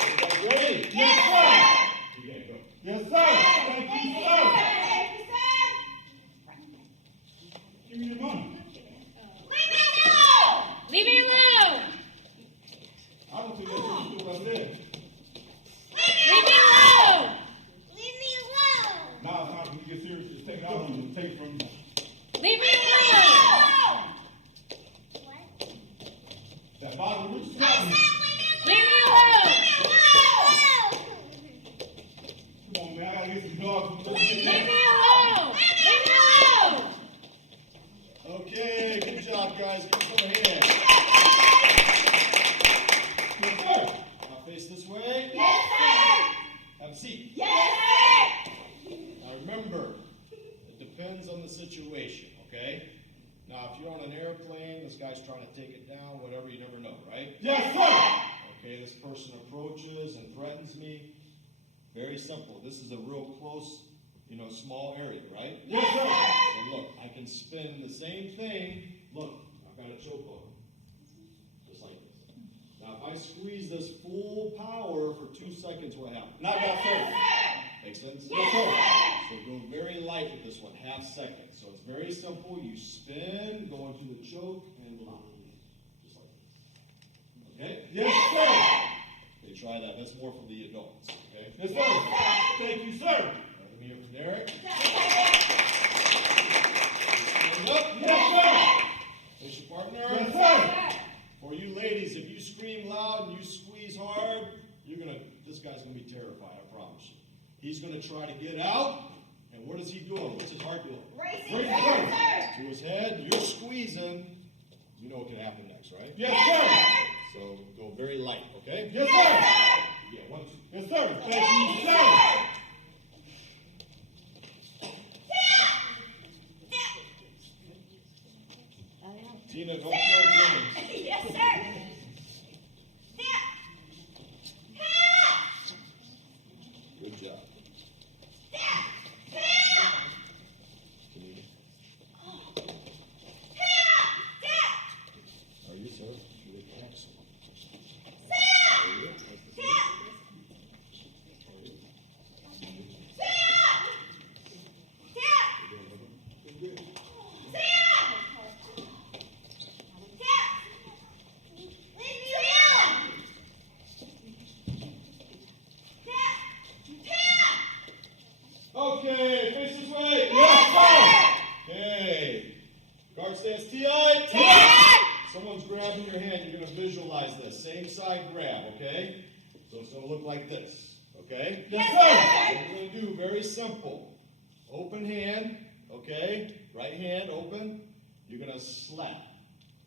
Everybody ready? Yes, sir. You gotta go. Yes, sir. Thank you, sir. Thank you, sir. Give me your money. Leave me alone. Leave me alone! I don't think that's what I said. Leave me alone! Leave me alone. Now it's time for you to get serious. Just take it out on you and take it from you. Leave me alone! What? That bottle of I said Leave me alone! Come on, man. I gotta get some dogs. Leave me alone! Leave me alone! Okay, good job, guys. Give me some hand. Yes, sir. Now face this way. Yes, sir. Have a seat. Yes, sir. Now remember, it depends on the situation, okay? Now, if you're on an airplane, this guy's trying to take it down, whatever, you never know, right? Yes, sir. Okay, this person approaches and threatens me. Very simple. This is a real close, small area, right? Yes, sir. So look, I can spin the same thing. Look, I've got a chokehold. Just like this. Now, if I squeeze this full power for 2 seconds, what happens? Knock out, sir. Make sense? Yes, sir. So go very light with this one, half second. So it's very simple. You spin, go into the choke, and lock. Just like this. Okay? Yes, sir. Okay, try that. That's more for the adults. Okay? Yes, sir. Thank you, sir. Let me hear from Derek. Yes, Stand up. sir. There's your partner. Yes, sir. For you ladies, if you scream loud and you squeeze hard, this guy's gonna be terrified, I promise you. He's gonna try to get out, and what is he doing? What's his heart doing? Racing, Raise sir. your Sir. To his head, you're squeezing. You know what can happen next, right? Yes, sir. So go very light, okay? Yes, sir. Yeah, 1, 2. Yes, sir. Thank you, sir. Tina, don't throw Jimmy. Yes, sir. Good job. Are you, sir? You're excellent. Are you? Nice to see you. Are you? You're doing good. Okay, face this way. Yes, sir. Okay. Guard stance T.I.K. Someone's grabbing your hand. You're going to visualize this. Same side grab, okay? So it's going to look like this, okay? Yes, sir. What we're going to do, very simple. Open hand, okay? Right hand open. You're going to slap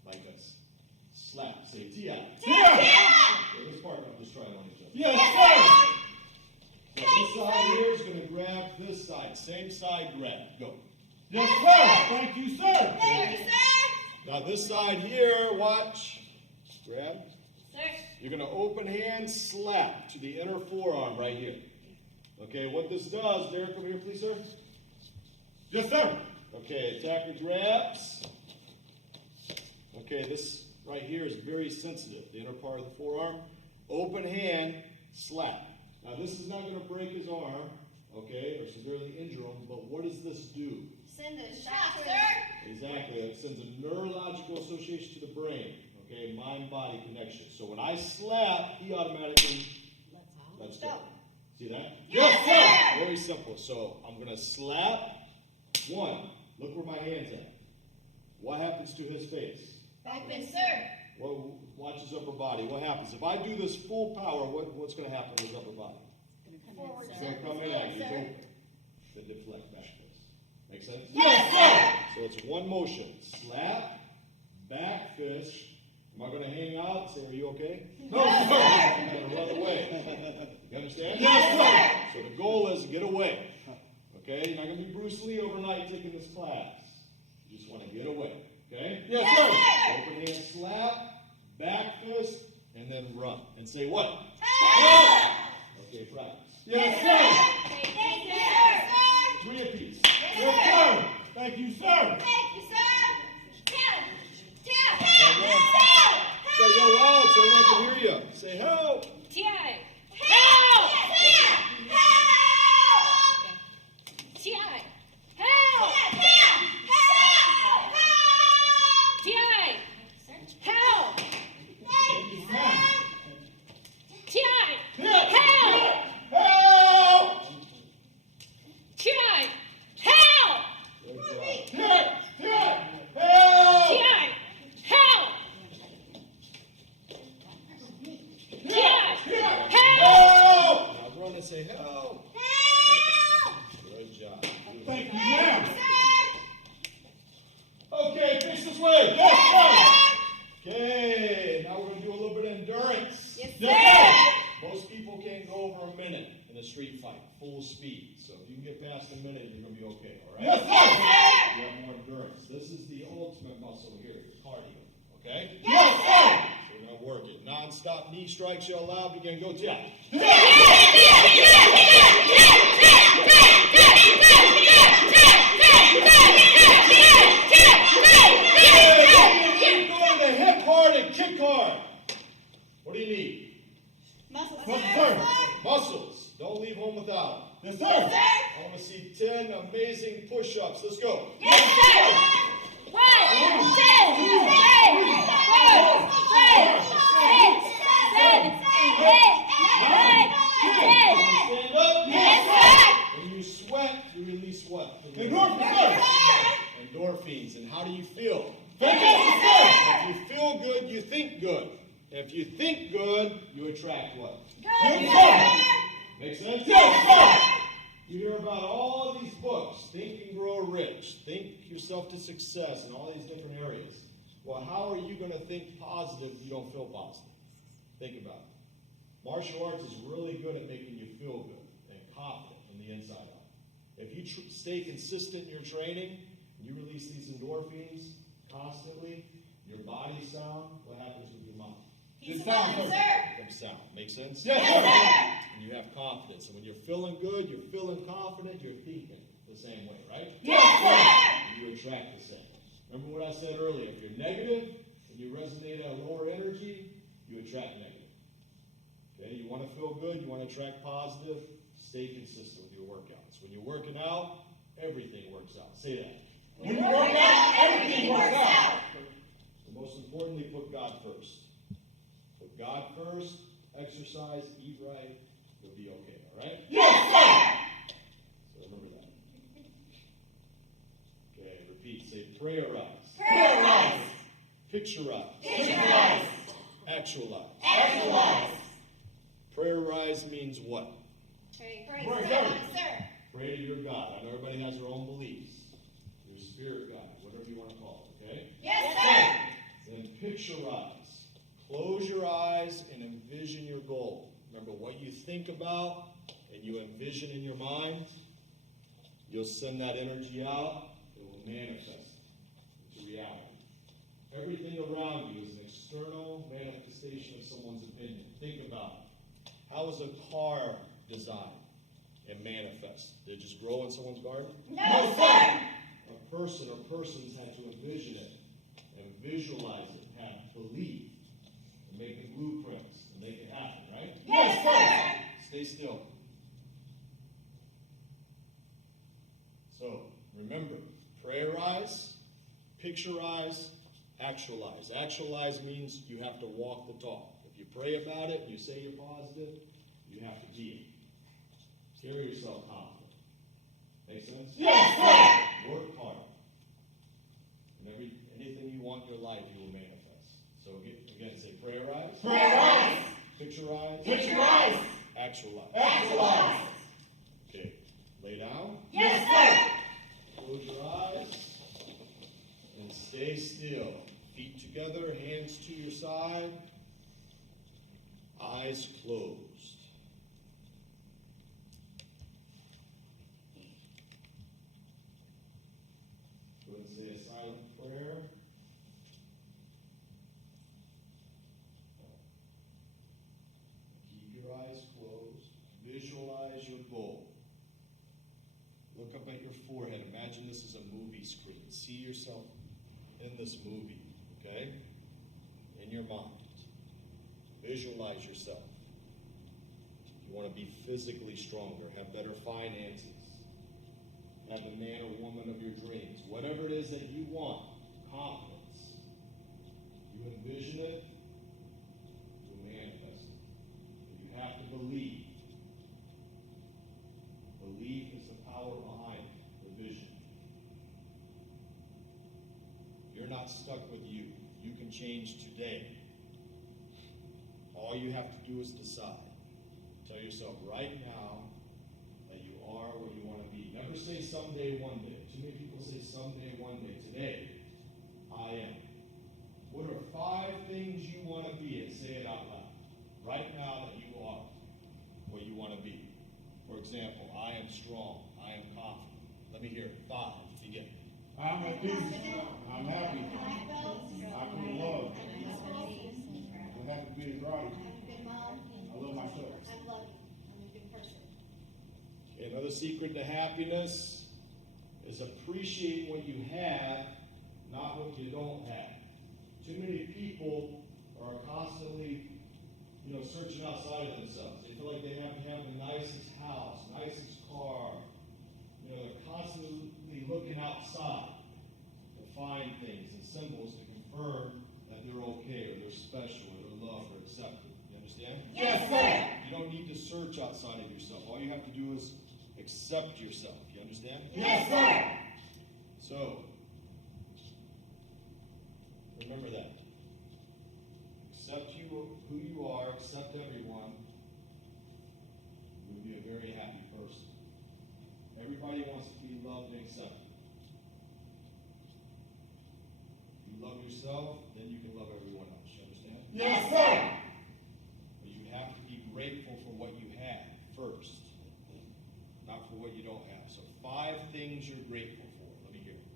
like this. Slap. Say T.I. Yeah. Yeah, this part, I'm just trying on each other. Yes, sir. So this side here is going to grab this side. Same side grab. Go. Yes, sir. Thank you, sir. Thank you, sir. Now this side here, watch. Grab. Sir. You're going to open hand slap to the inner forearm right here. Okay, what this does, Derek, over here, please, sir. Yes, sir. Okay, attacker grabs. Okay, this right here is very sensitive, the inner part of the forearm. Open hand slap. Now this is not going to break his arm, okay, or severely injure him, but what does this do? Send a shot, sir. Exactly, it sends a neurological association to the brain, okay, mind-body connection. So when I slap, he automatically lets go. See that? Yes, sir. Very simple. So I'm going to slap. One, look where my hand's at. What happens to his face? Backbend, sir. Well, watch his upper body. What happens? If I do this full power, what's going to happen to his upper body? Forward, It's sir. going to come in at you, Sir. open. Then deflect back fist. Make sense? Yes, sir. So it's one motion. Slap, back fist. Am I going to hang out and say, are you okay? No, sir. I'm going to run away. You understand? Yes, sir. So the goal is to get away. Okay? You're not going to be Bruce Lee overnight taking this class. You just want to get away. Okay? Yes, sir. Open hand slap, back fist, and then run. And say what? Okay, practice. Yes, sir. Thank you, sir. 3 apiece. Yes, sir. Thank you, sir. Thank you, sir. Tap, tap, Say yo loud so everyone can hear you. Say help. T.R.A.C.K. help! T.R.A.C.K. Help! T.R.A.C.K. Help! Thank you, sir. T.R.A.C.K. Help! Help! Help! T.R.A.C.K. Help! Good job. Help! Help! Help! T.R.A.C.K. Help! T.R.A.C.K. Help! Now run and say help. Help! Good job. Thank you, ma'am. Sir. Okay, face this way. Yes, Okay, now we're going to do a little bit of endurance. Yes, Yes, sir. Most people can't go over a minute in a street fight, full speed. So if you can get past a minute, you're going to be okay, all right? Yes, sir. You have more endurance. This is the ultimate muscle here, your cardio, okay? Yes, sir. So we're going to work it. Non-stop knee strikes you allowed. Begin. Go, Jack. Go to the hip hard and kick hard. What do you need? Muscle, Yes, sir. Muscles. Don't leave home without them. Yes, sir. I want to see 10 amazing push-ups. Let's go. Yes, sir. 1, 2, 3, 4, 5, 6, 7, 8, 9, 10. Stand up. Yes, sir. When you sweat, you release what? Endorphins, sir. Endorphins. And how do you feel? Fantastic, sir. If you feel good, you think good. If you think good, you attract what? Yes, sir. Make sense? Yes, sir. You hear about all these books, Think and Grow Rich, Think Yourself to Success, and all these different areas. Well, how are you going to think positive if you don't feel positive? Think about it. Martial arts is really good at making you feel good and confident from the inside out. If you stay consistent in your training, and you release these endorphins constantly, your body's sound, what happens with your mind? He's sound, fine, sir. sir. Becomes sound. Make sense? Yes, Yes, sir. sir. And you have confidence. And when you're feeling good, you're feeling confident, you're thinking the same way, right? Yes, sir. And you attract the same. Remember what I said earlier. If you're negative and you resonate at a lower energy, you attract negative. Okay? You want to feel good, you want to attract positive, stay consistent with your workouts. When you're working out, everything works out. Say that. When you work out, everything works out. And most importantly, put God first. Put God first, exercise, eat right, you'll be okay, all right? Yes, sir. So remember that. Okay, repeat. Say prayerize, Paralyze. picturize, Visualize. actualize. Actualize. Prayerize means what? Praise Praise God, God. sir. Pray to your God. I know everybody has their own beliefs. Your spirit God, whatever you want to call it, okay? Yes, sir. Then picturize. Close your eyes and envision your goal. Remember, what you think about and you envision in your mind, you'll send that energy out, it will manifest into reality. Everything around you is an external manifestation of someone's opinion. Think about it. How is a car designed and manifest? Did it just grow in someone's garden? No, sir. A person or persons had to envision it and visualize it, have belief, and make the blueprints and make it happen, right? Yes, sir. Stay still. So, remember, prayerize, picturize, actualize. Actualize means you have to walk the talk. If you pray about it and you say you're positive, you have to be it. Carry yourself confident. Make sense? Yes, sir. Work hard. And anything you want in your life, you will manifest. So again, say prayerize. Prayerize. Picturize. Picturize. Actualize. Actualize. Okay. Lay down. Yes, sir. Close your eyes. And stay still. Feet together, hands to your side. Eyes closed. Go ahead and say a silent prayer. Keep your eyes closed. Visualize your goal. Look up at your forehead. Imagine this is a movie screen. See yourself in this movie, okay? In your mind. Visualize yourself. You want to be physically stronger, have better finances, have the man or woman of your dreams. Whatever it is that you want, confidence. You envision it, you manifest it. But you have to believe. Belief is the power behind the vision. You're not stuck with you. You can change today. All you have to do is decide. Tell yourself right now that you are where you want to be. Never say someday, one day. Too many people say someday, one day. Today, I am. What are 5 things you want to be? And say it out loud. Right now that you are what you want to be. For example, I am strong. I am confident. Let me hear it. 5. Begin. I'm at peace. I'm happy. I feel love. I'm happy to be a garden. I love myself. I'm loving. I'm a good person. Okay, another secret to happiness is appreciate what you have, not what you don't have. Too many people are constantly, searching outside of themselves. They feel like they have to have the nicest house, nicest car. They're constantly looking outside to find things and symbols to confirm that they're okay, or they're special, or they're loved, or accepted. You understand? Yes, sir. You don't need to search outside of yourself. All you have to do is accept yourself. You understand? Yes, sir. So, remember that. Accept who you are, accept everyone. You'll be a very happy person. Everybody wants to be loved and accepted. If you love yourself, then you can love everyone else. You understand? Yes, sir. But you have to be grateful for what you have first, not for what you don't have. So 5 things you're grateful for. Let me hear it.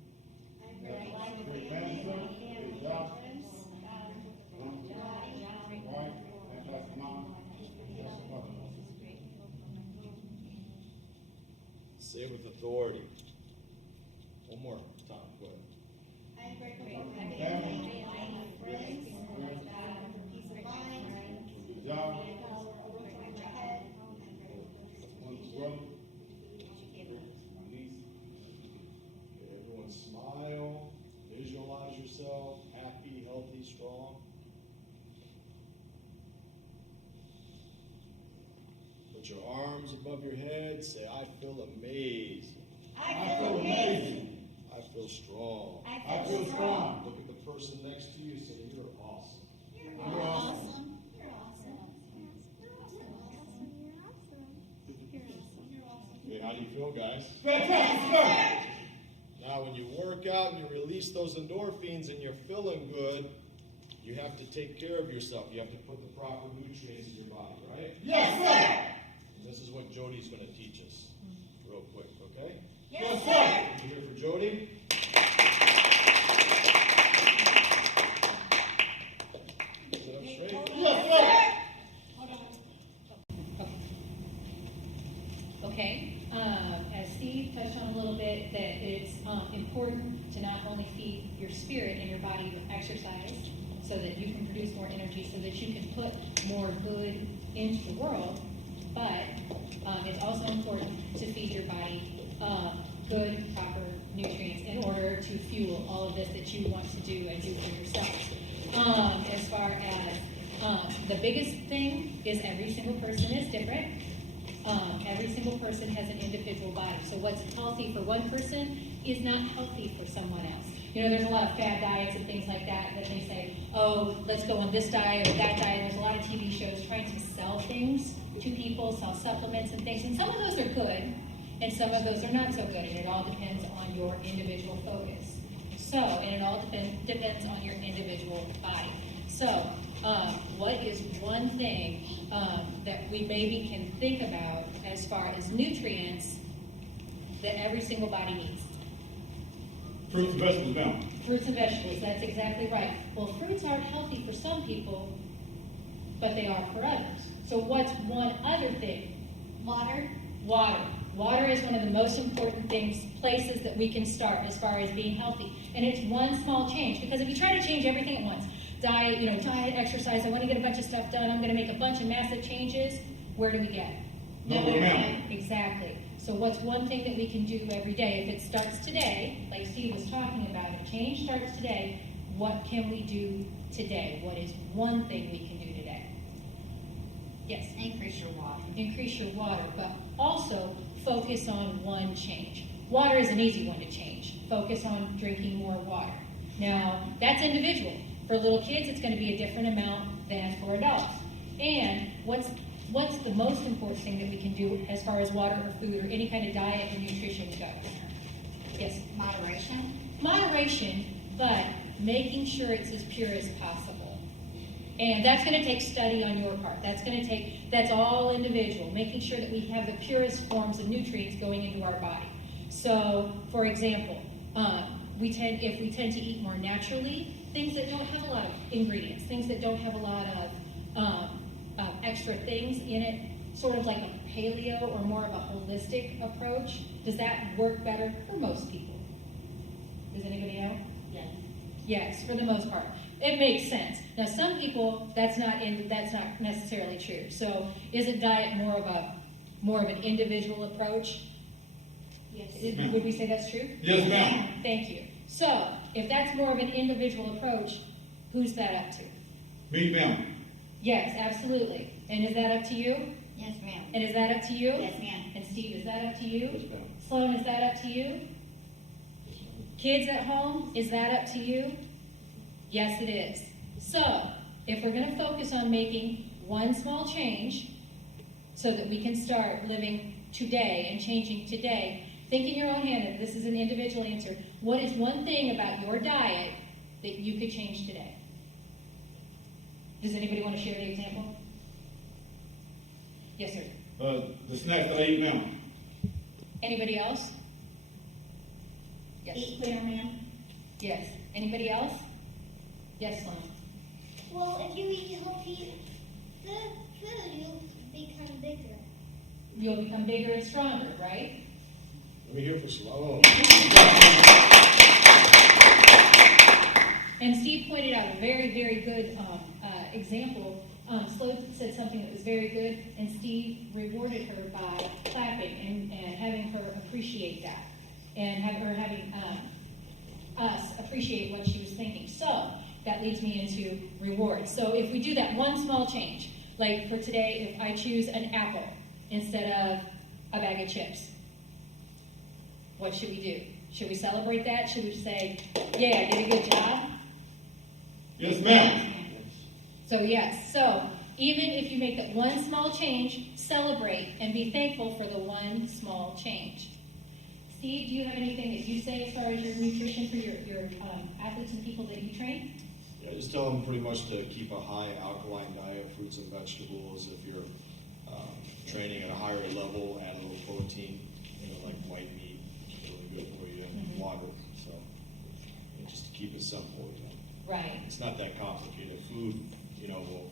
Great family, great job. Wife, fantastic mom. Fantastic mother. Say it with authority. One more time. Go ahead. I'm grateful for my family, my friends, peace of mind, Good job. power over my head. One brother. My niece. Okay, everyone smile. Visualize yourself happy, healthy, strong. Put your arms above your head. Say, I feel amazing. I feel amazing. I feel strong. I feel strong. Look at the person next to you. Say, you're awesome. You're awesome. You're awesome. Okay, how do you feel, guys? You have to take care of yourself. You have to put the proper nutrients in your body, right? Yes, sir. And this is what Jody's going to teach us real quick, okay? Yes, sir. You here for Jody? Sit up straight. Yes, sir. Okay, as Steve touched on a little bit, that it's important to not only feed your spirit and your body with exercise so that you can produce more energy, so that you can put more good into the world, but it's also important to feed your body good, proper nutrients in order to fuel all of this that you want to do and do for yourself. As far as the biggest thing is every single person is different. Every single person has an individual body. So what's healthy for one person is not healthy for someone else. You know, there's a lot of fad diets and things like that they say, oh, let's go on this diet or that diet. There's a lot of TV shows trying to sell things to people, sell supplements and things. And some of those are good, and some of those are not so good. And it all depends on your individual focus. So, and it all depends on your individual body. So, what is one thing that we maybe can think about as far as nutrients that every single body needs? Fruits and vegetables now. Fruits and vegetables, that's exactly right. Well, fruits aren't healthy for some people, but they are for others. So what's one other thing? Water. Water. Water is one of the most important things, places that we can start as far as being healthy. And it's one small change, because if you try to change everything at once, diet, exercise, I want to get a bunch of stuff done, I'm going to make a bunch of massive changes, where do we get? Nowhere now. Exactly. So what's one thing that we can do every day? If it starts today, like Steve was talking about, if change starts today, what can we do today? What is one thing we can do today? Yes? Increase your water. Increase your water, but also focus on one change. Water is an easy one to change. Focus on drinking more water. Now, that's individual. For little kids, it's going to be a different amount than for adults. And what's the most important thing that we can do as far as water or food or any kind of diet or nutrition goes? Yes? Moderation. Moderation, but making sure it's as pure as possible. And that's going to take study on your part. That's all individual, making sure that we have the purest forms of nutrients going into our body. So, for example, if we tend to eat more naturally, things that don't have a lot of ingredients, things that don't have a lot of extra things in it, sort of like a paleo or more of a holistic approach, does that work better for most people? Does anybody know? Yes. Yes, for the most part. It makes sense. Now, some people, that's not necessarily true. So, isn't diet more of an individual approach? Yes. Would we say that's true? Yes, ma'am. Thank you. So, if that's more of an individual approach, who's that up to? Me, ma'am. Yes, absolutely. And is that up to you? Yes, ma'am. And is that up to you? Yes, ma'am. And Steve, is that up to you? Yes, ma'am. Sloan, is that up to you? Kids at home, is that up to you? Yes, it is. So, if we're going to focus on making one small change so that we can start living today and changing today, think in your own hand, and this is an individual answer, what is one thing about your diet that you could change today? Does anybody want to share the example? Yes, sir. The snacks that I eat now. Anybody else? Yes. Eat clear, ma'am. Yes. Anybody else? Yes, Sloan. Well, if you eat healthy food, you'll become bigger. You'll become bigger and stronger, right? Let me hear for Sloan. And Steve pointed out a very, very good example. Sloan said something that was very good, and Steve rewarded her by clapping and having her appreciate that, and having us appreciate what she was thinking. So that leads me into rewards. So if we do that one small change, like for today, if I choose an apple instead of a bag of chips, what should we do? Should we celebrate that? Should we say, yeah, I did a good job? Yes, ma'am. So yes, so even if you make that one small change, celebrate and be thankful for the one small change. Steve, do you have anything that you say as far as your nutrition for your athletes and people that you train? Yeah, just tell them pretty much to keep a high alkaline diet, fruits and vegetables. If you're training at a higher level, add a little protein, like white meat, which is really good for you, and water. So just to keep it simple, Right. It's not that complicated. Food, will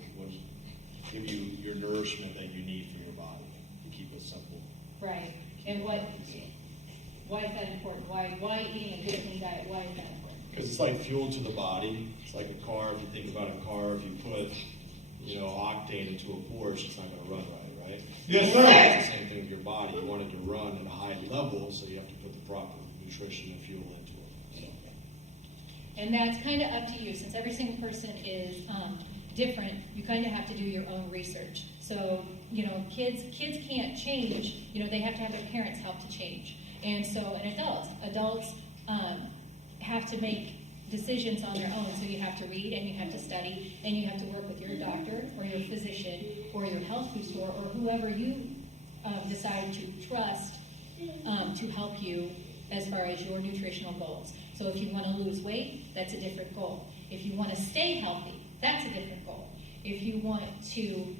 give you your nourishment that you need for your body. To keep it simple. Right. And why is that important? Why eating a good clean diet? Why is that important? Because it's like fuel to the body. It's like a car. If you think about a car, if you put, octane into a Porsche, it's not going to run right? Yes, sir. It's the same thing with your body. You want it to run at a high level, so you have to put the proper nutrition and fuel into it. And that's kind of up to you. Since every single person is different, you kind of have to do your own research. So, kids can't change. They have to have their parents help to change. And so, and adults have to make decisions on their own. So you have to read and you have to study and you have to work with your doctor or your physician or your health food store or whoever you decide to trust to help you as far as your nutritional goals. So if you want to lose weight, that's a different goal. If you want to stay healthy, that's a different goal. If you want to,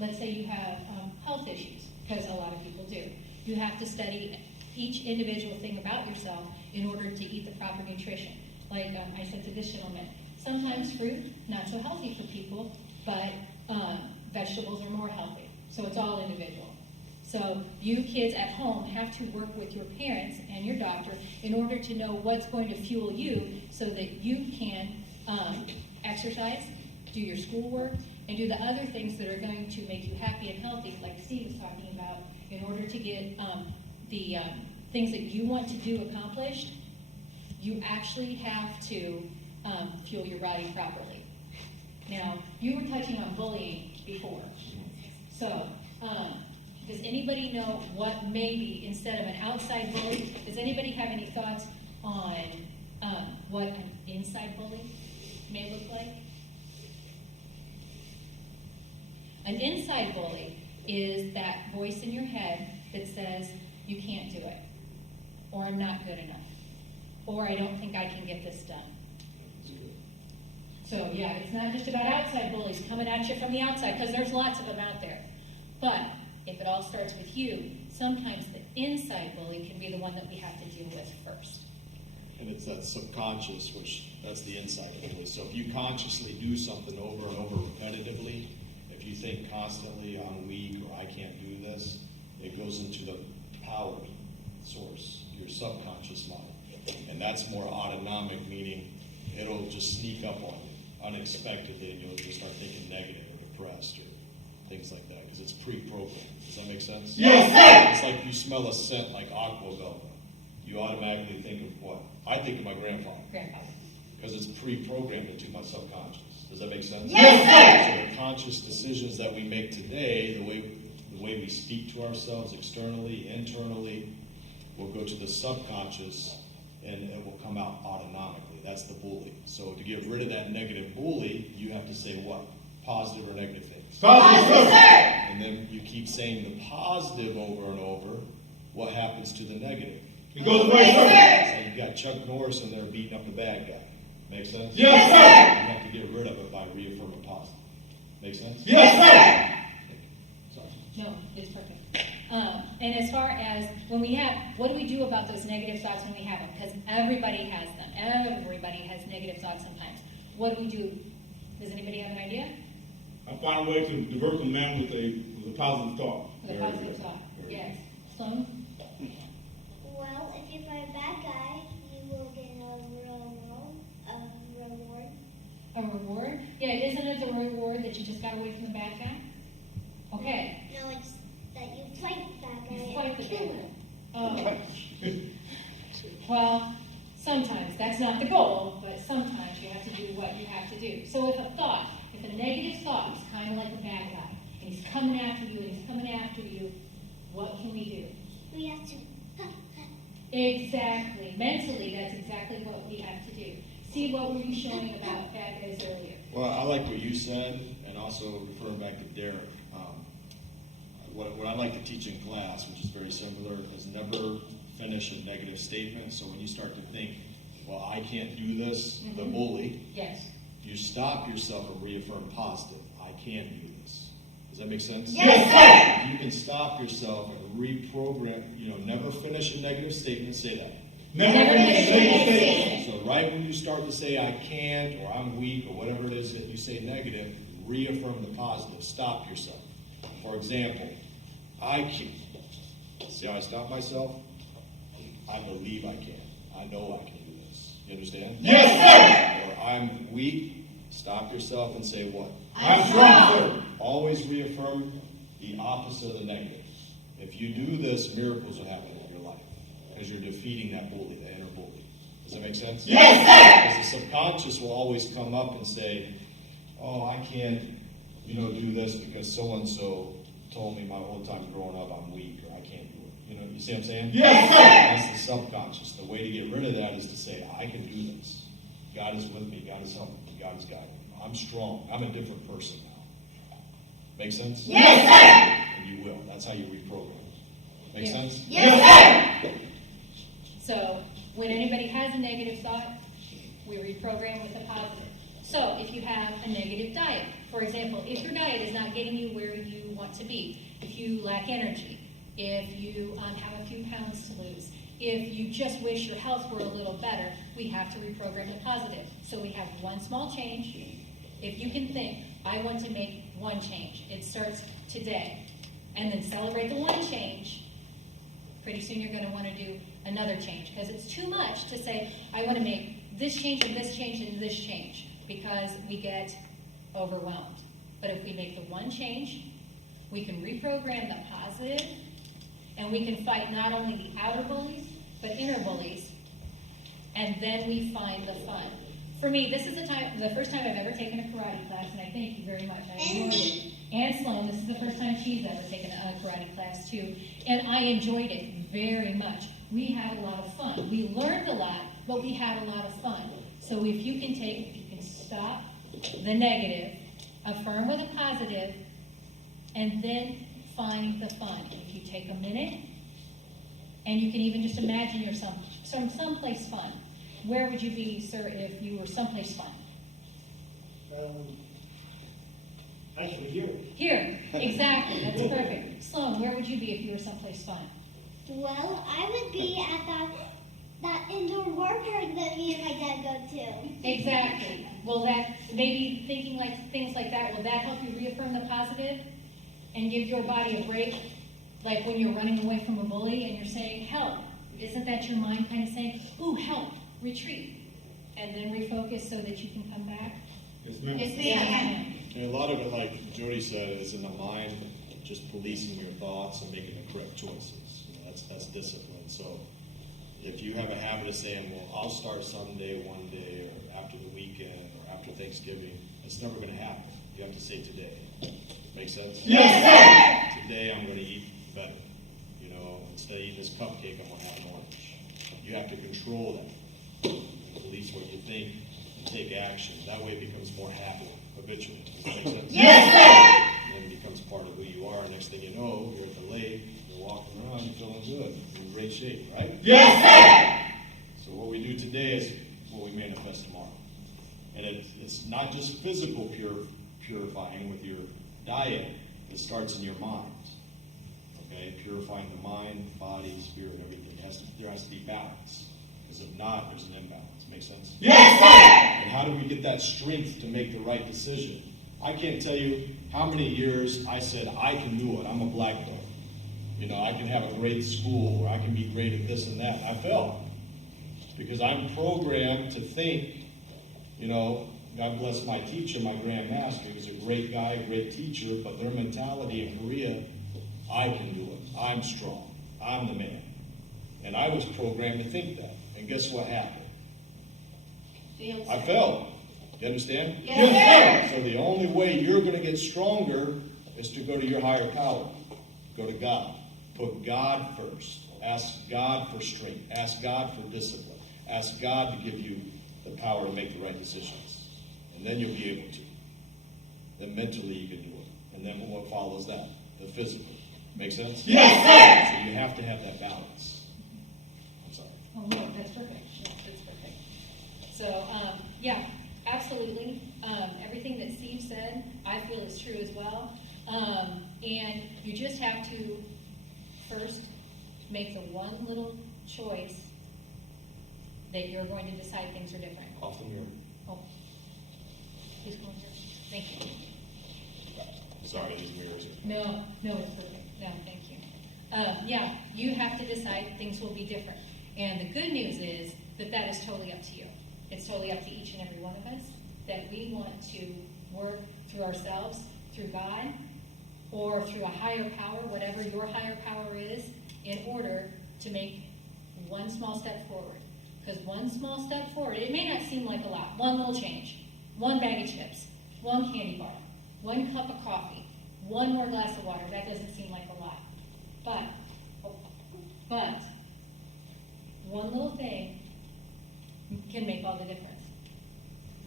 let's say you have health issues, because a lot of people do, you have to study each individual thing about yourself in order to eat the proper nutrition. Like I said to this gentleman, sometimes fruit, not so healthy for people, but vegetables are more healthy. So it's all individual. So you kids at home have to work with your parents and your doctor in order to know what's going to fuel you so that you can exercise, do your schoolwork, and do the other things that are going to make you happy and healthy, like Steve was talking about, in order to get the things that you want to do accomplished. You actually have to fuel your body properly. Now, you were touching on bullying before. So, does anybody know what maybe, instead of an outside bully, does anybody have any thoughts on what an inside bully may look like? An inside bully is that voice in your head that says, you can't do it, or I'm not good enough, or I don't think I can get this done. So yeah, it's not just about outside bullies coming at you from the outside, because there's lots of them out there. But if it all starts with you, sometimes the inside bully can be the one that we have to deal with first. And it's that subconscious, that's the inside bully. So if you consciously do something over and over repetitively, if you think constantly, I'm weak or I can't do this, it goes into the power source, your subconscious mind. And that's more autonomic, meaning it'll just sneak up on you unexpectedly, and you'll just start thinking negative or depressed or things like that, because it's pre-programmed. Does that make sense? Yes, sir. It's like you smell a scent like aqua velva. You automatically think of what? I think of my grandfather. Grandfather. Because it's pre-programmed into my subconscious. Does that make sense? Yes, sir. So the conscious decisions that we make today, the way we speak to ourselves externally, internally, will go to the subconscious and it will come out autonomically. That's the bully. So to get rid of that negative bully, you have to say what? Positive or negative things. Positive, sir. And then you keep saying the positive over and over. What happens to the negative? It goes away, sir. So you've got Chuck Norris in there beating up the bad guy. Make sense? Yes, sir. You have to get rid of it by reaffirming positive. Make sense? Yes, sir. Sorry. No, it's perfect. And as far as when we have, what do we do about those negative thoughts when we have them? Because everybody has them. Everybody has negative thoughts sometimes. What do we do? Does anybody have an idea? I find a way to divert the man with a positive thought. With a positive thought. Yes. Sloan? Well, if you fight a bad guy, you will get a reward. A reward? Yeah, isn't it the reward that you just got away from the bad guy? Okay. No, it's that you fight the bad guy You fight and the kill bad him. guy. Oh. Well, sometimes that's not the goal, but sometimes you have to do what you have to do. So if a negative thought is kind of like a bad guy, and he's coming after you, what can we do? We have to. Exactly. Mentally, that's exactly what we have to do. See, what were you showing about bad guys earlier? Well, I like what you said, and also referring back to Derek. What I like to teach in class, which is very similar, is never finish a negative statement. So when you start to think, well, I can't do this, the bully, Yes. you stop yourself and reaffirm positive. I can do this. Does that make sense? Yes, sir. You can stop yourself and reprogram, never finish a negative statement, say that. Never finish a negative statement. So right when you start to say I can't, or I'm weak, or whatever it is that you say negative, reaffirm the positive. Stop yourself. For example, I can. See how I stop myself? I believe I can. I know I can do this. You understand? Yes, sir. Or I'm weak. Stop yourself and say what? I'm strong. Always reaffirm the opposite of the negative. If you do this, miracles will happen in your life because you're defeating that bully, the inner bully. Does that make sense? Yes, sir. Because the subconscious will always come up and say, oh, I can't, do this because so-and-so told me my whole time growing up I'm weak or I can't do it. You see what I'm saying? Yes, sir. That's the subconscious. The way to get rid of that is to say, I can do this. God is with me. God is helping me. God is guiding me. I'm strong. I'm a different person now. Make sense? Yes, sir. And you will. That's how you reprogram. Make sense? Yes, sir. So when anybody has a negative thought, we reprogram with a positive. So if you have a negative diet, for example, if your diet is not getting you where you want to be, if you lack energy, if you have a few pounds to lose, if you just wish your health were a little better, we have to reprogram the positive. So we have one small change. If you can think, I want to make one change. It starts today. And then celebrate the one change. Pretty soon you're going to want to do another change because it's too much to say, I want to make this change and this change and this change because we get overwhelmed. But if we make the one change, we can reprogram the positive and we can fight not only the outer bullies, but inner bullies. And then we find the fun. For me, this is the first time I've ever taken a karate class, and I thank you very much. I enjoyed it. And Sloan, this is the first time she's ever taken a karate class too. And I enjoyed it very much. We had a lot of fun. We learned a lot, but we had a lot of fun. So if you can stop the negative, affirm with a positive, and then find the fun. If you take a minute, and you can even just imagine yourself someplace fun. Where would you be, sir, if you were someplace fun? Actually, here. Here, exactly. That's perfect. Sloan, where would you be if you were someplace fun? Well, I would be at that indoor war park that me and my dad go to. Exactly. Will that, maybe thinking like things like that, will that help you reaffirm the positive and give your body a break? Like when you're running away from a bully and you're saying, help. Isn't that your mind kind of saying, ooh, help, retreat, and then refocus so that you can come back? Yes, ma'am. Yes, ma'am. And a lot of it, like Jody said, is in the mind, just policing your thoughts and making the correct choices. That's discipline. So if you have a habit of saying, well, I'll start someday, one day, or after the weekend, or after Thanksgiving, it's never going to happen. You have to say today. Make sense? Yes, sir. Today I'm going to eat better. Instead of eating this cupcake, I'm going to have an orange. You have to control that. Police what you think and take action. That way it becomes more habitual. Does that make sense? Yes, sir. And then it becomes part of who you are. Next thing you know, you're at the lake, you're walking around, you're feeling good. You're in great shape, right? Yes, sir. So what we do today is what we manifest tomorrow. And it's not just physical purifying with your diet. It starts in your mind. Okay? Purifying the mind, body, spirit, everything. There has to be balance. Because if not, there's an imbalance. Make sense? Yes, sir. And how do we get that strength to make the right decision? I can't tell you how many years I said, I can do it. I'm a black belt. I can have a great school, or I can be great at this and that. And I failed. Because I'm programmed to think, God bless my teacher, my Grand Master. He's a great guy, great teacher, but their mentality in Korea, I can do it. I'm strong. I'm the man. And I was programmed to think that. And guess what happened? I failed. You understand? Yes, sir. So the only way you're going to get stronger is to go to your higher power. Go to God. Put God first. Ask God for strength. Ask God for discipline. Ask God to give you the power to make the right decisions. And then you'll be able to. Then mentally you can do it. And then what follows that? The physical. Make sense? Yes, sir. So you have to have that balance. I'm sorry. Oh, no, that's perfect. That's perfect. So, yeah, absolutely. everything that Steve said, I feel is true as well. And you just have to first make the one little choice that you're going to decide things are different. Off the mirror. Oh, he's going to. Thank you. Sorry, these mirrors are. No, it's perfect. No, thank you. Yeah, you have to decide things will be different. And the good news is that is totally up to you. It's totally up to each and every one of us that we want to work through ourselves, through God, or through a higher power, whatever your higher power is, in order to make one small step forward. Because one small step forward, it may not seem like a lot. One little change, one bag of chips, one candy bar, one cup of coffee, one more glass of water. That doesn't seem like a lot. But one little thing can make all the difference.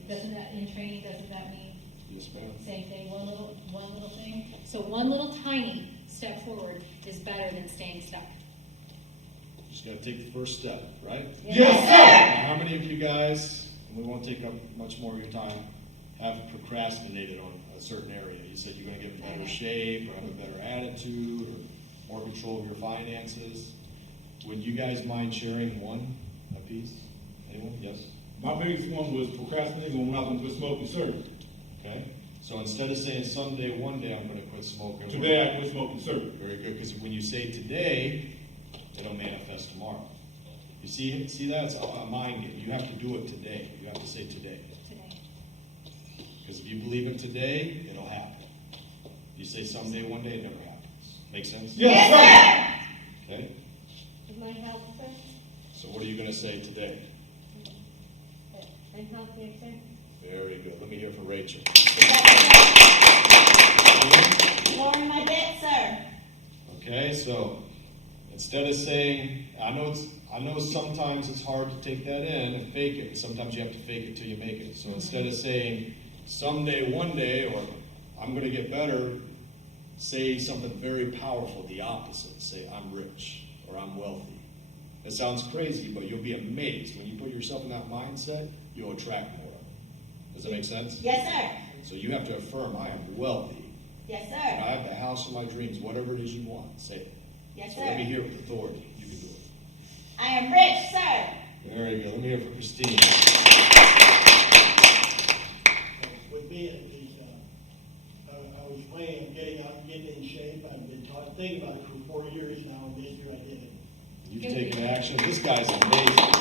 Doesn't that, in training, doesn't that mean Yes, ma'am. same thing, one little thing? So one little tiny step forward is better than staying stuck. Just gotta take the first step, right? Yes, sir. Now, how many of you guys, and we won't take up much more of your time, have procrastinated on a certain area? You said you're gonna get in better shape, or have a better attitude, or more control of your finances. Would you guys mind sharing one apiece? Anyone? Yes? My biggest one was procrastinating on when I was going to quit smoking, sir. Okay. So instead of saying someday, one day I'm gonna quit smoking. Today I quit smoking, sir. Very good, because when you say today, it'll manifest tomorrow. You see that's a mind game. You have to do it today. You have to say today. Today. Because if you believe it today, it'll happen. You say someday, one day, it never happens. Make sense? Yes, sir. Okay. Is my help, sir? So what are you gonna say today? I'm healthier, sir. Very good. Let me hear from Rachel. Lowering my debt, sir. Okay, so instead of saying, I know sometimes it's hard to take that in and fake it. Sometimes you have to fake it till you make it. So instead of saying someday, one day, or I'm going to get better, say something very powerful, the opposite. Say I'm rich or I'm wealthy. It sounds crazy, but you'll be amazed. When you put yourself in that mindset, you'll attract more. Does that make sense? Yes, sir. So you have to affirm, I am wealthy. Yes, And sir. I have the house of my dreams, whatever it is you want. Say it. Yes, So let me sir. hear it with authority. You can do it. I am rich, sir. Very good. Let me hear it from Christine. With me at least, I was planning on getting out and getting in shape. I've been thinking about it for 4 years now, and this year I did it. You've taken action. This guy's amazing.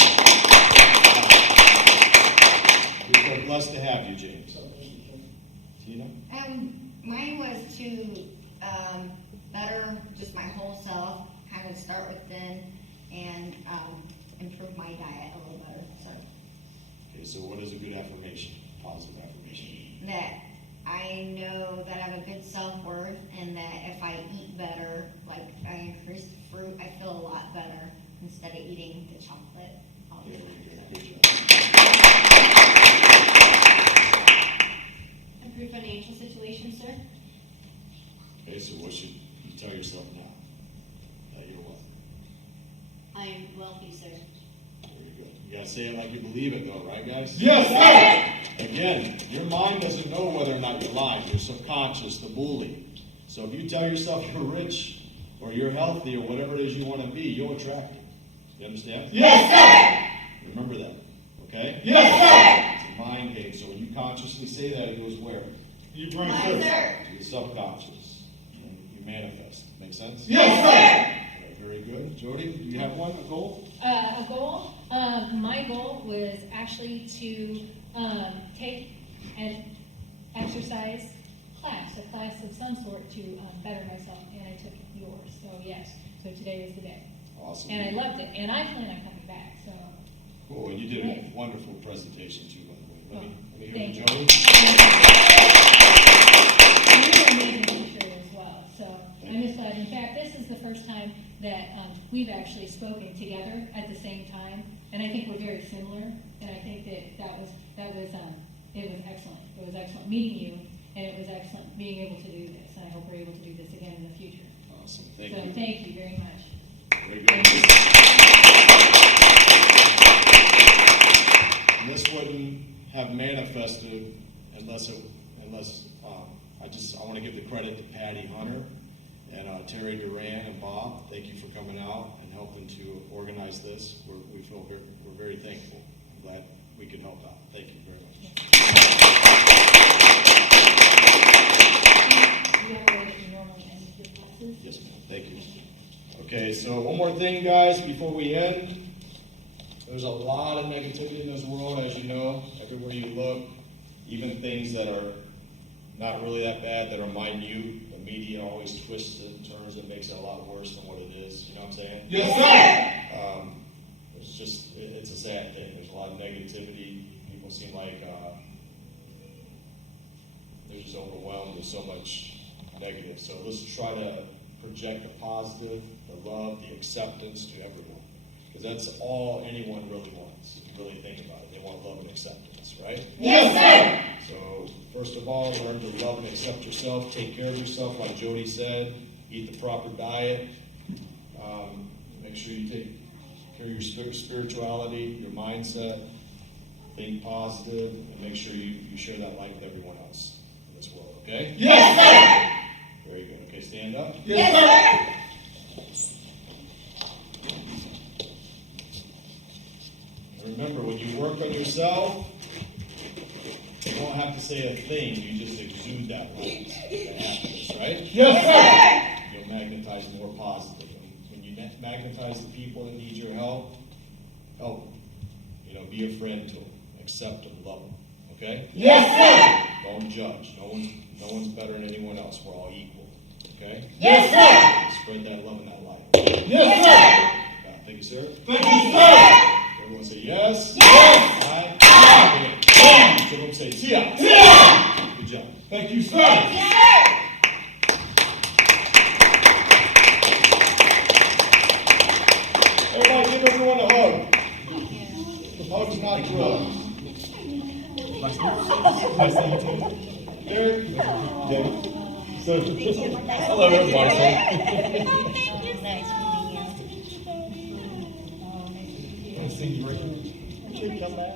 We're blessed to have you, James. So, thank you, sir. Tina? Mine was to better just my whole self, kind of start within and improve my diet a little better. So Okay, so what is a good affirmation? Positive affirmation. that I know that I have a good self-worth and that if I eat better, like if I increase the fruit, I feel a lot better instead of eating the chocolate all the Very time. good. Good job. Improve financial situation, sir. Okay, so what should you tell yourself now? That you're what? I am wealthy, sir. Very good. You gotta say it like you believe it though, right guys? Yes, sir. Again, your mind doesn't know whether or not you're lying. Your subconscious, the bully. So if you tell yourself you're rich or you're healthy or whatever it is you want to be, you'll attract it. You understand? Yes, sir. Remember that. Okay? Yes, It's a mind game. So when you consciously say that, it goes where? sir. You bring Yes, it, sir. sir. To the subconscious. And you manifest. Make sense? Yes, All right, very good. Jody, do you have one, a goal? A goal. My goal was actually to take an exercise class, a class of some sort to better myself, and I took yours. So yes, so today is the day, Awesome. and I loved it, and I plan on coming back. So Cool. And you did a Great. wonderful presentation too, by the way. Let me hear Thank from you. Jody. You're an amazing teacher as well. So I'm just glad. In fact, this is the first time that we've actually spoken together at the same time, and I think we're very similar. And I think that was it was excellent. It was excellent meeting you, and it was excellent being able to do this. And I hope we're able to do this again in the future. Awesome. Thank So you. thank you very much. Very good. And this wouldn't have manifested I want to give the credit to Patty Hunter and Terry Duran and Bob. Thank you for coming out and helping to organize this. We're very thankful. I'm glad we could help out. Thank you very much. You have a way that you normally end your classes? Yes, ma'am. Thank you. Okay, so one more thing, guys, before we end. There's a lot of negativity in this world, as you know. Everywhere you look, even things that are not really that bad, that are minute. The media always twists it and turns it, makes it a lot worse than what it is. You know what I'm saying? Yes, sir. It's a sad thing. There's a lot of negativity. People seem like they're just overwhelmed with so much negative. So let's try to project the positive, the love, the acceptance to everyone. Because that's all anyone really wants, if you really think about it. They want love and acceptance, right? Yes, sir. So, first of all, learn to love and accept yourself. Take care of yourself, like Jody said. Eat the proper diet. Make sure you take care of your spirituality, your mindset. Think positive, and make sure you share that light with everyone else in this world, okay? Yes, sir. Very good. Okay, stand up. Yes, sir. And remember, when you work on yourself, you don't have to say a thing. You just exude that light, that happiness, right? Yes, sir. You'll magnetize more positive. And when you magnetize the people that need your help them. You know, be a friend to them. Accept them, love them. Okay? Yes, sir. Don't judge. No one's better than anyone else. We're all equal. Okay? Yes, sir. Spread that love and that light. Yes, sir. Thank you, sir. Thank you, sir. Everyone say yes. Yes. Aye. Aye. Everyone say see ya. See ya. Good job. Thank you, sir. Everybody give everyone a hug. Hugs, not drugs. Derek? Hello, everybody. Oh, nice to meet you. Should come back.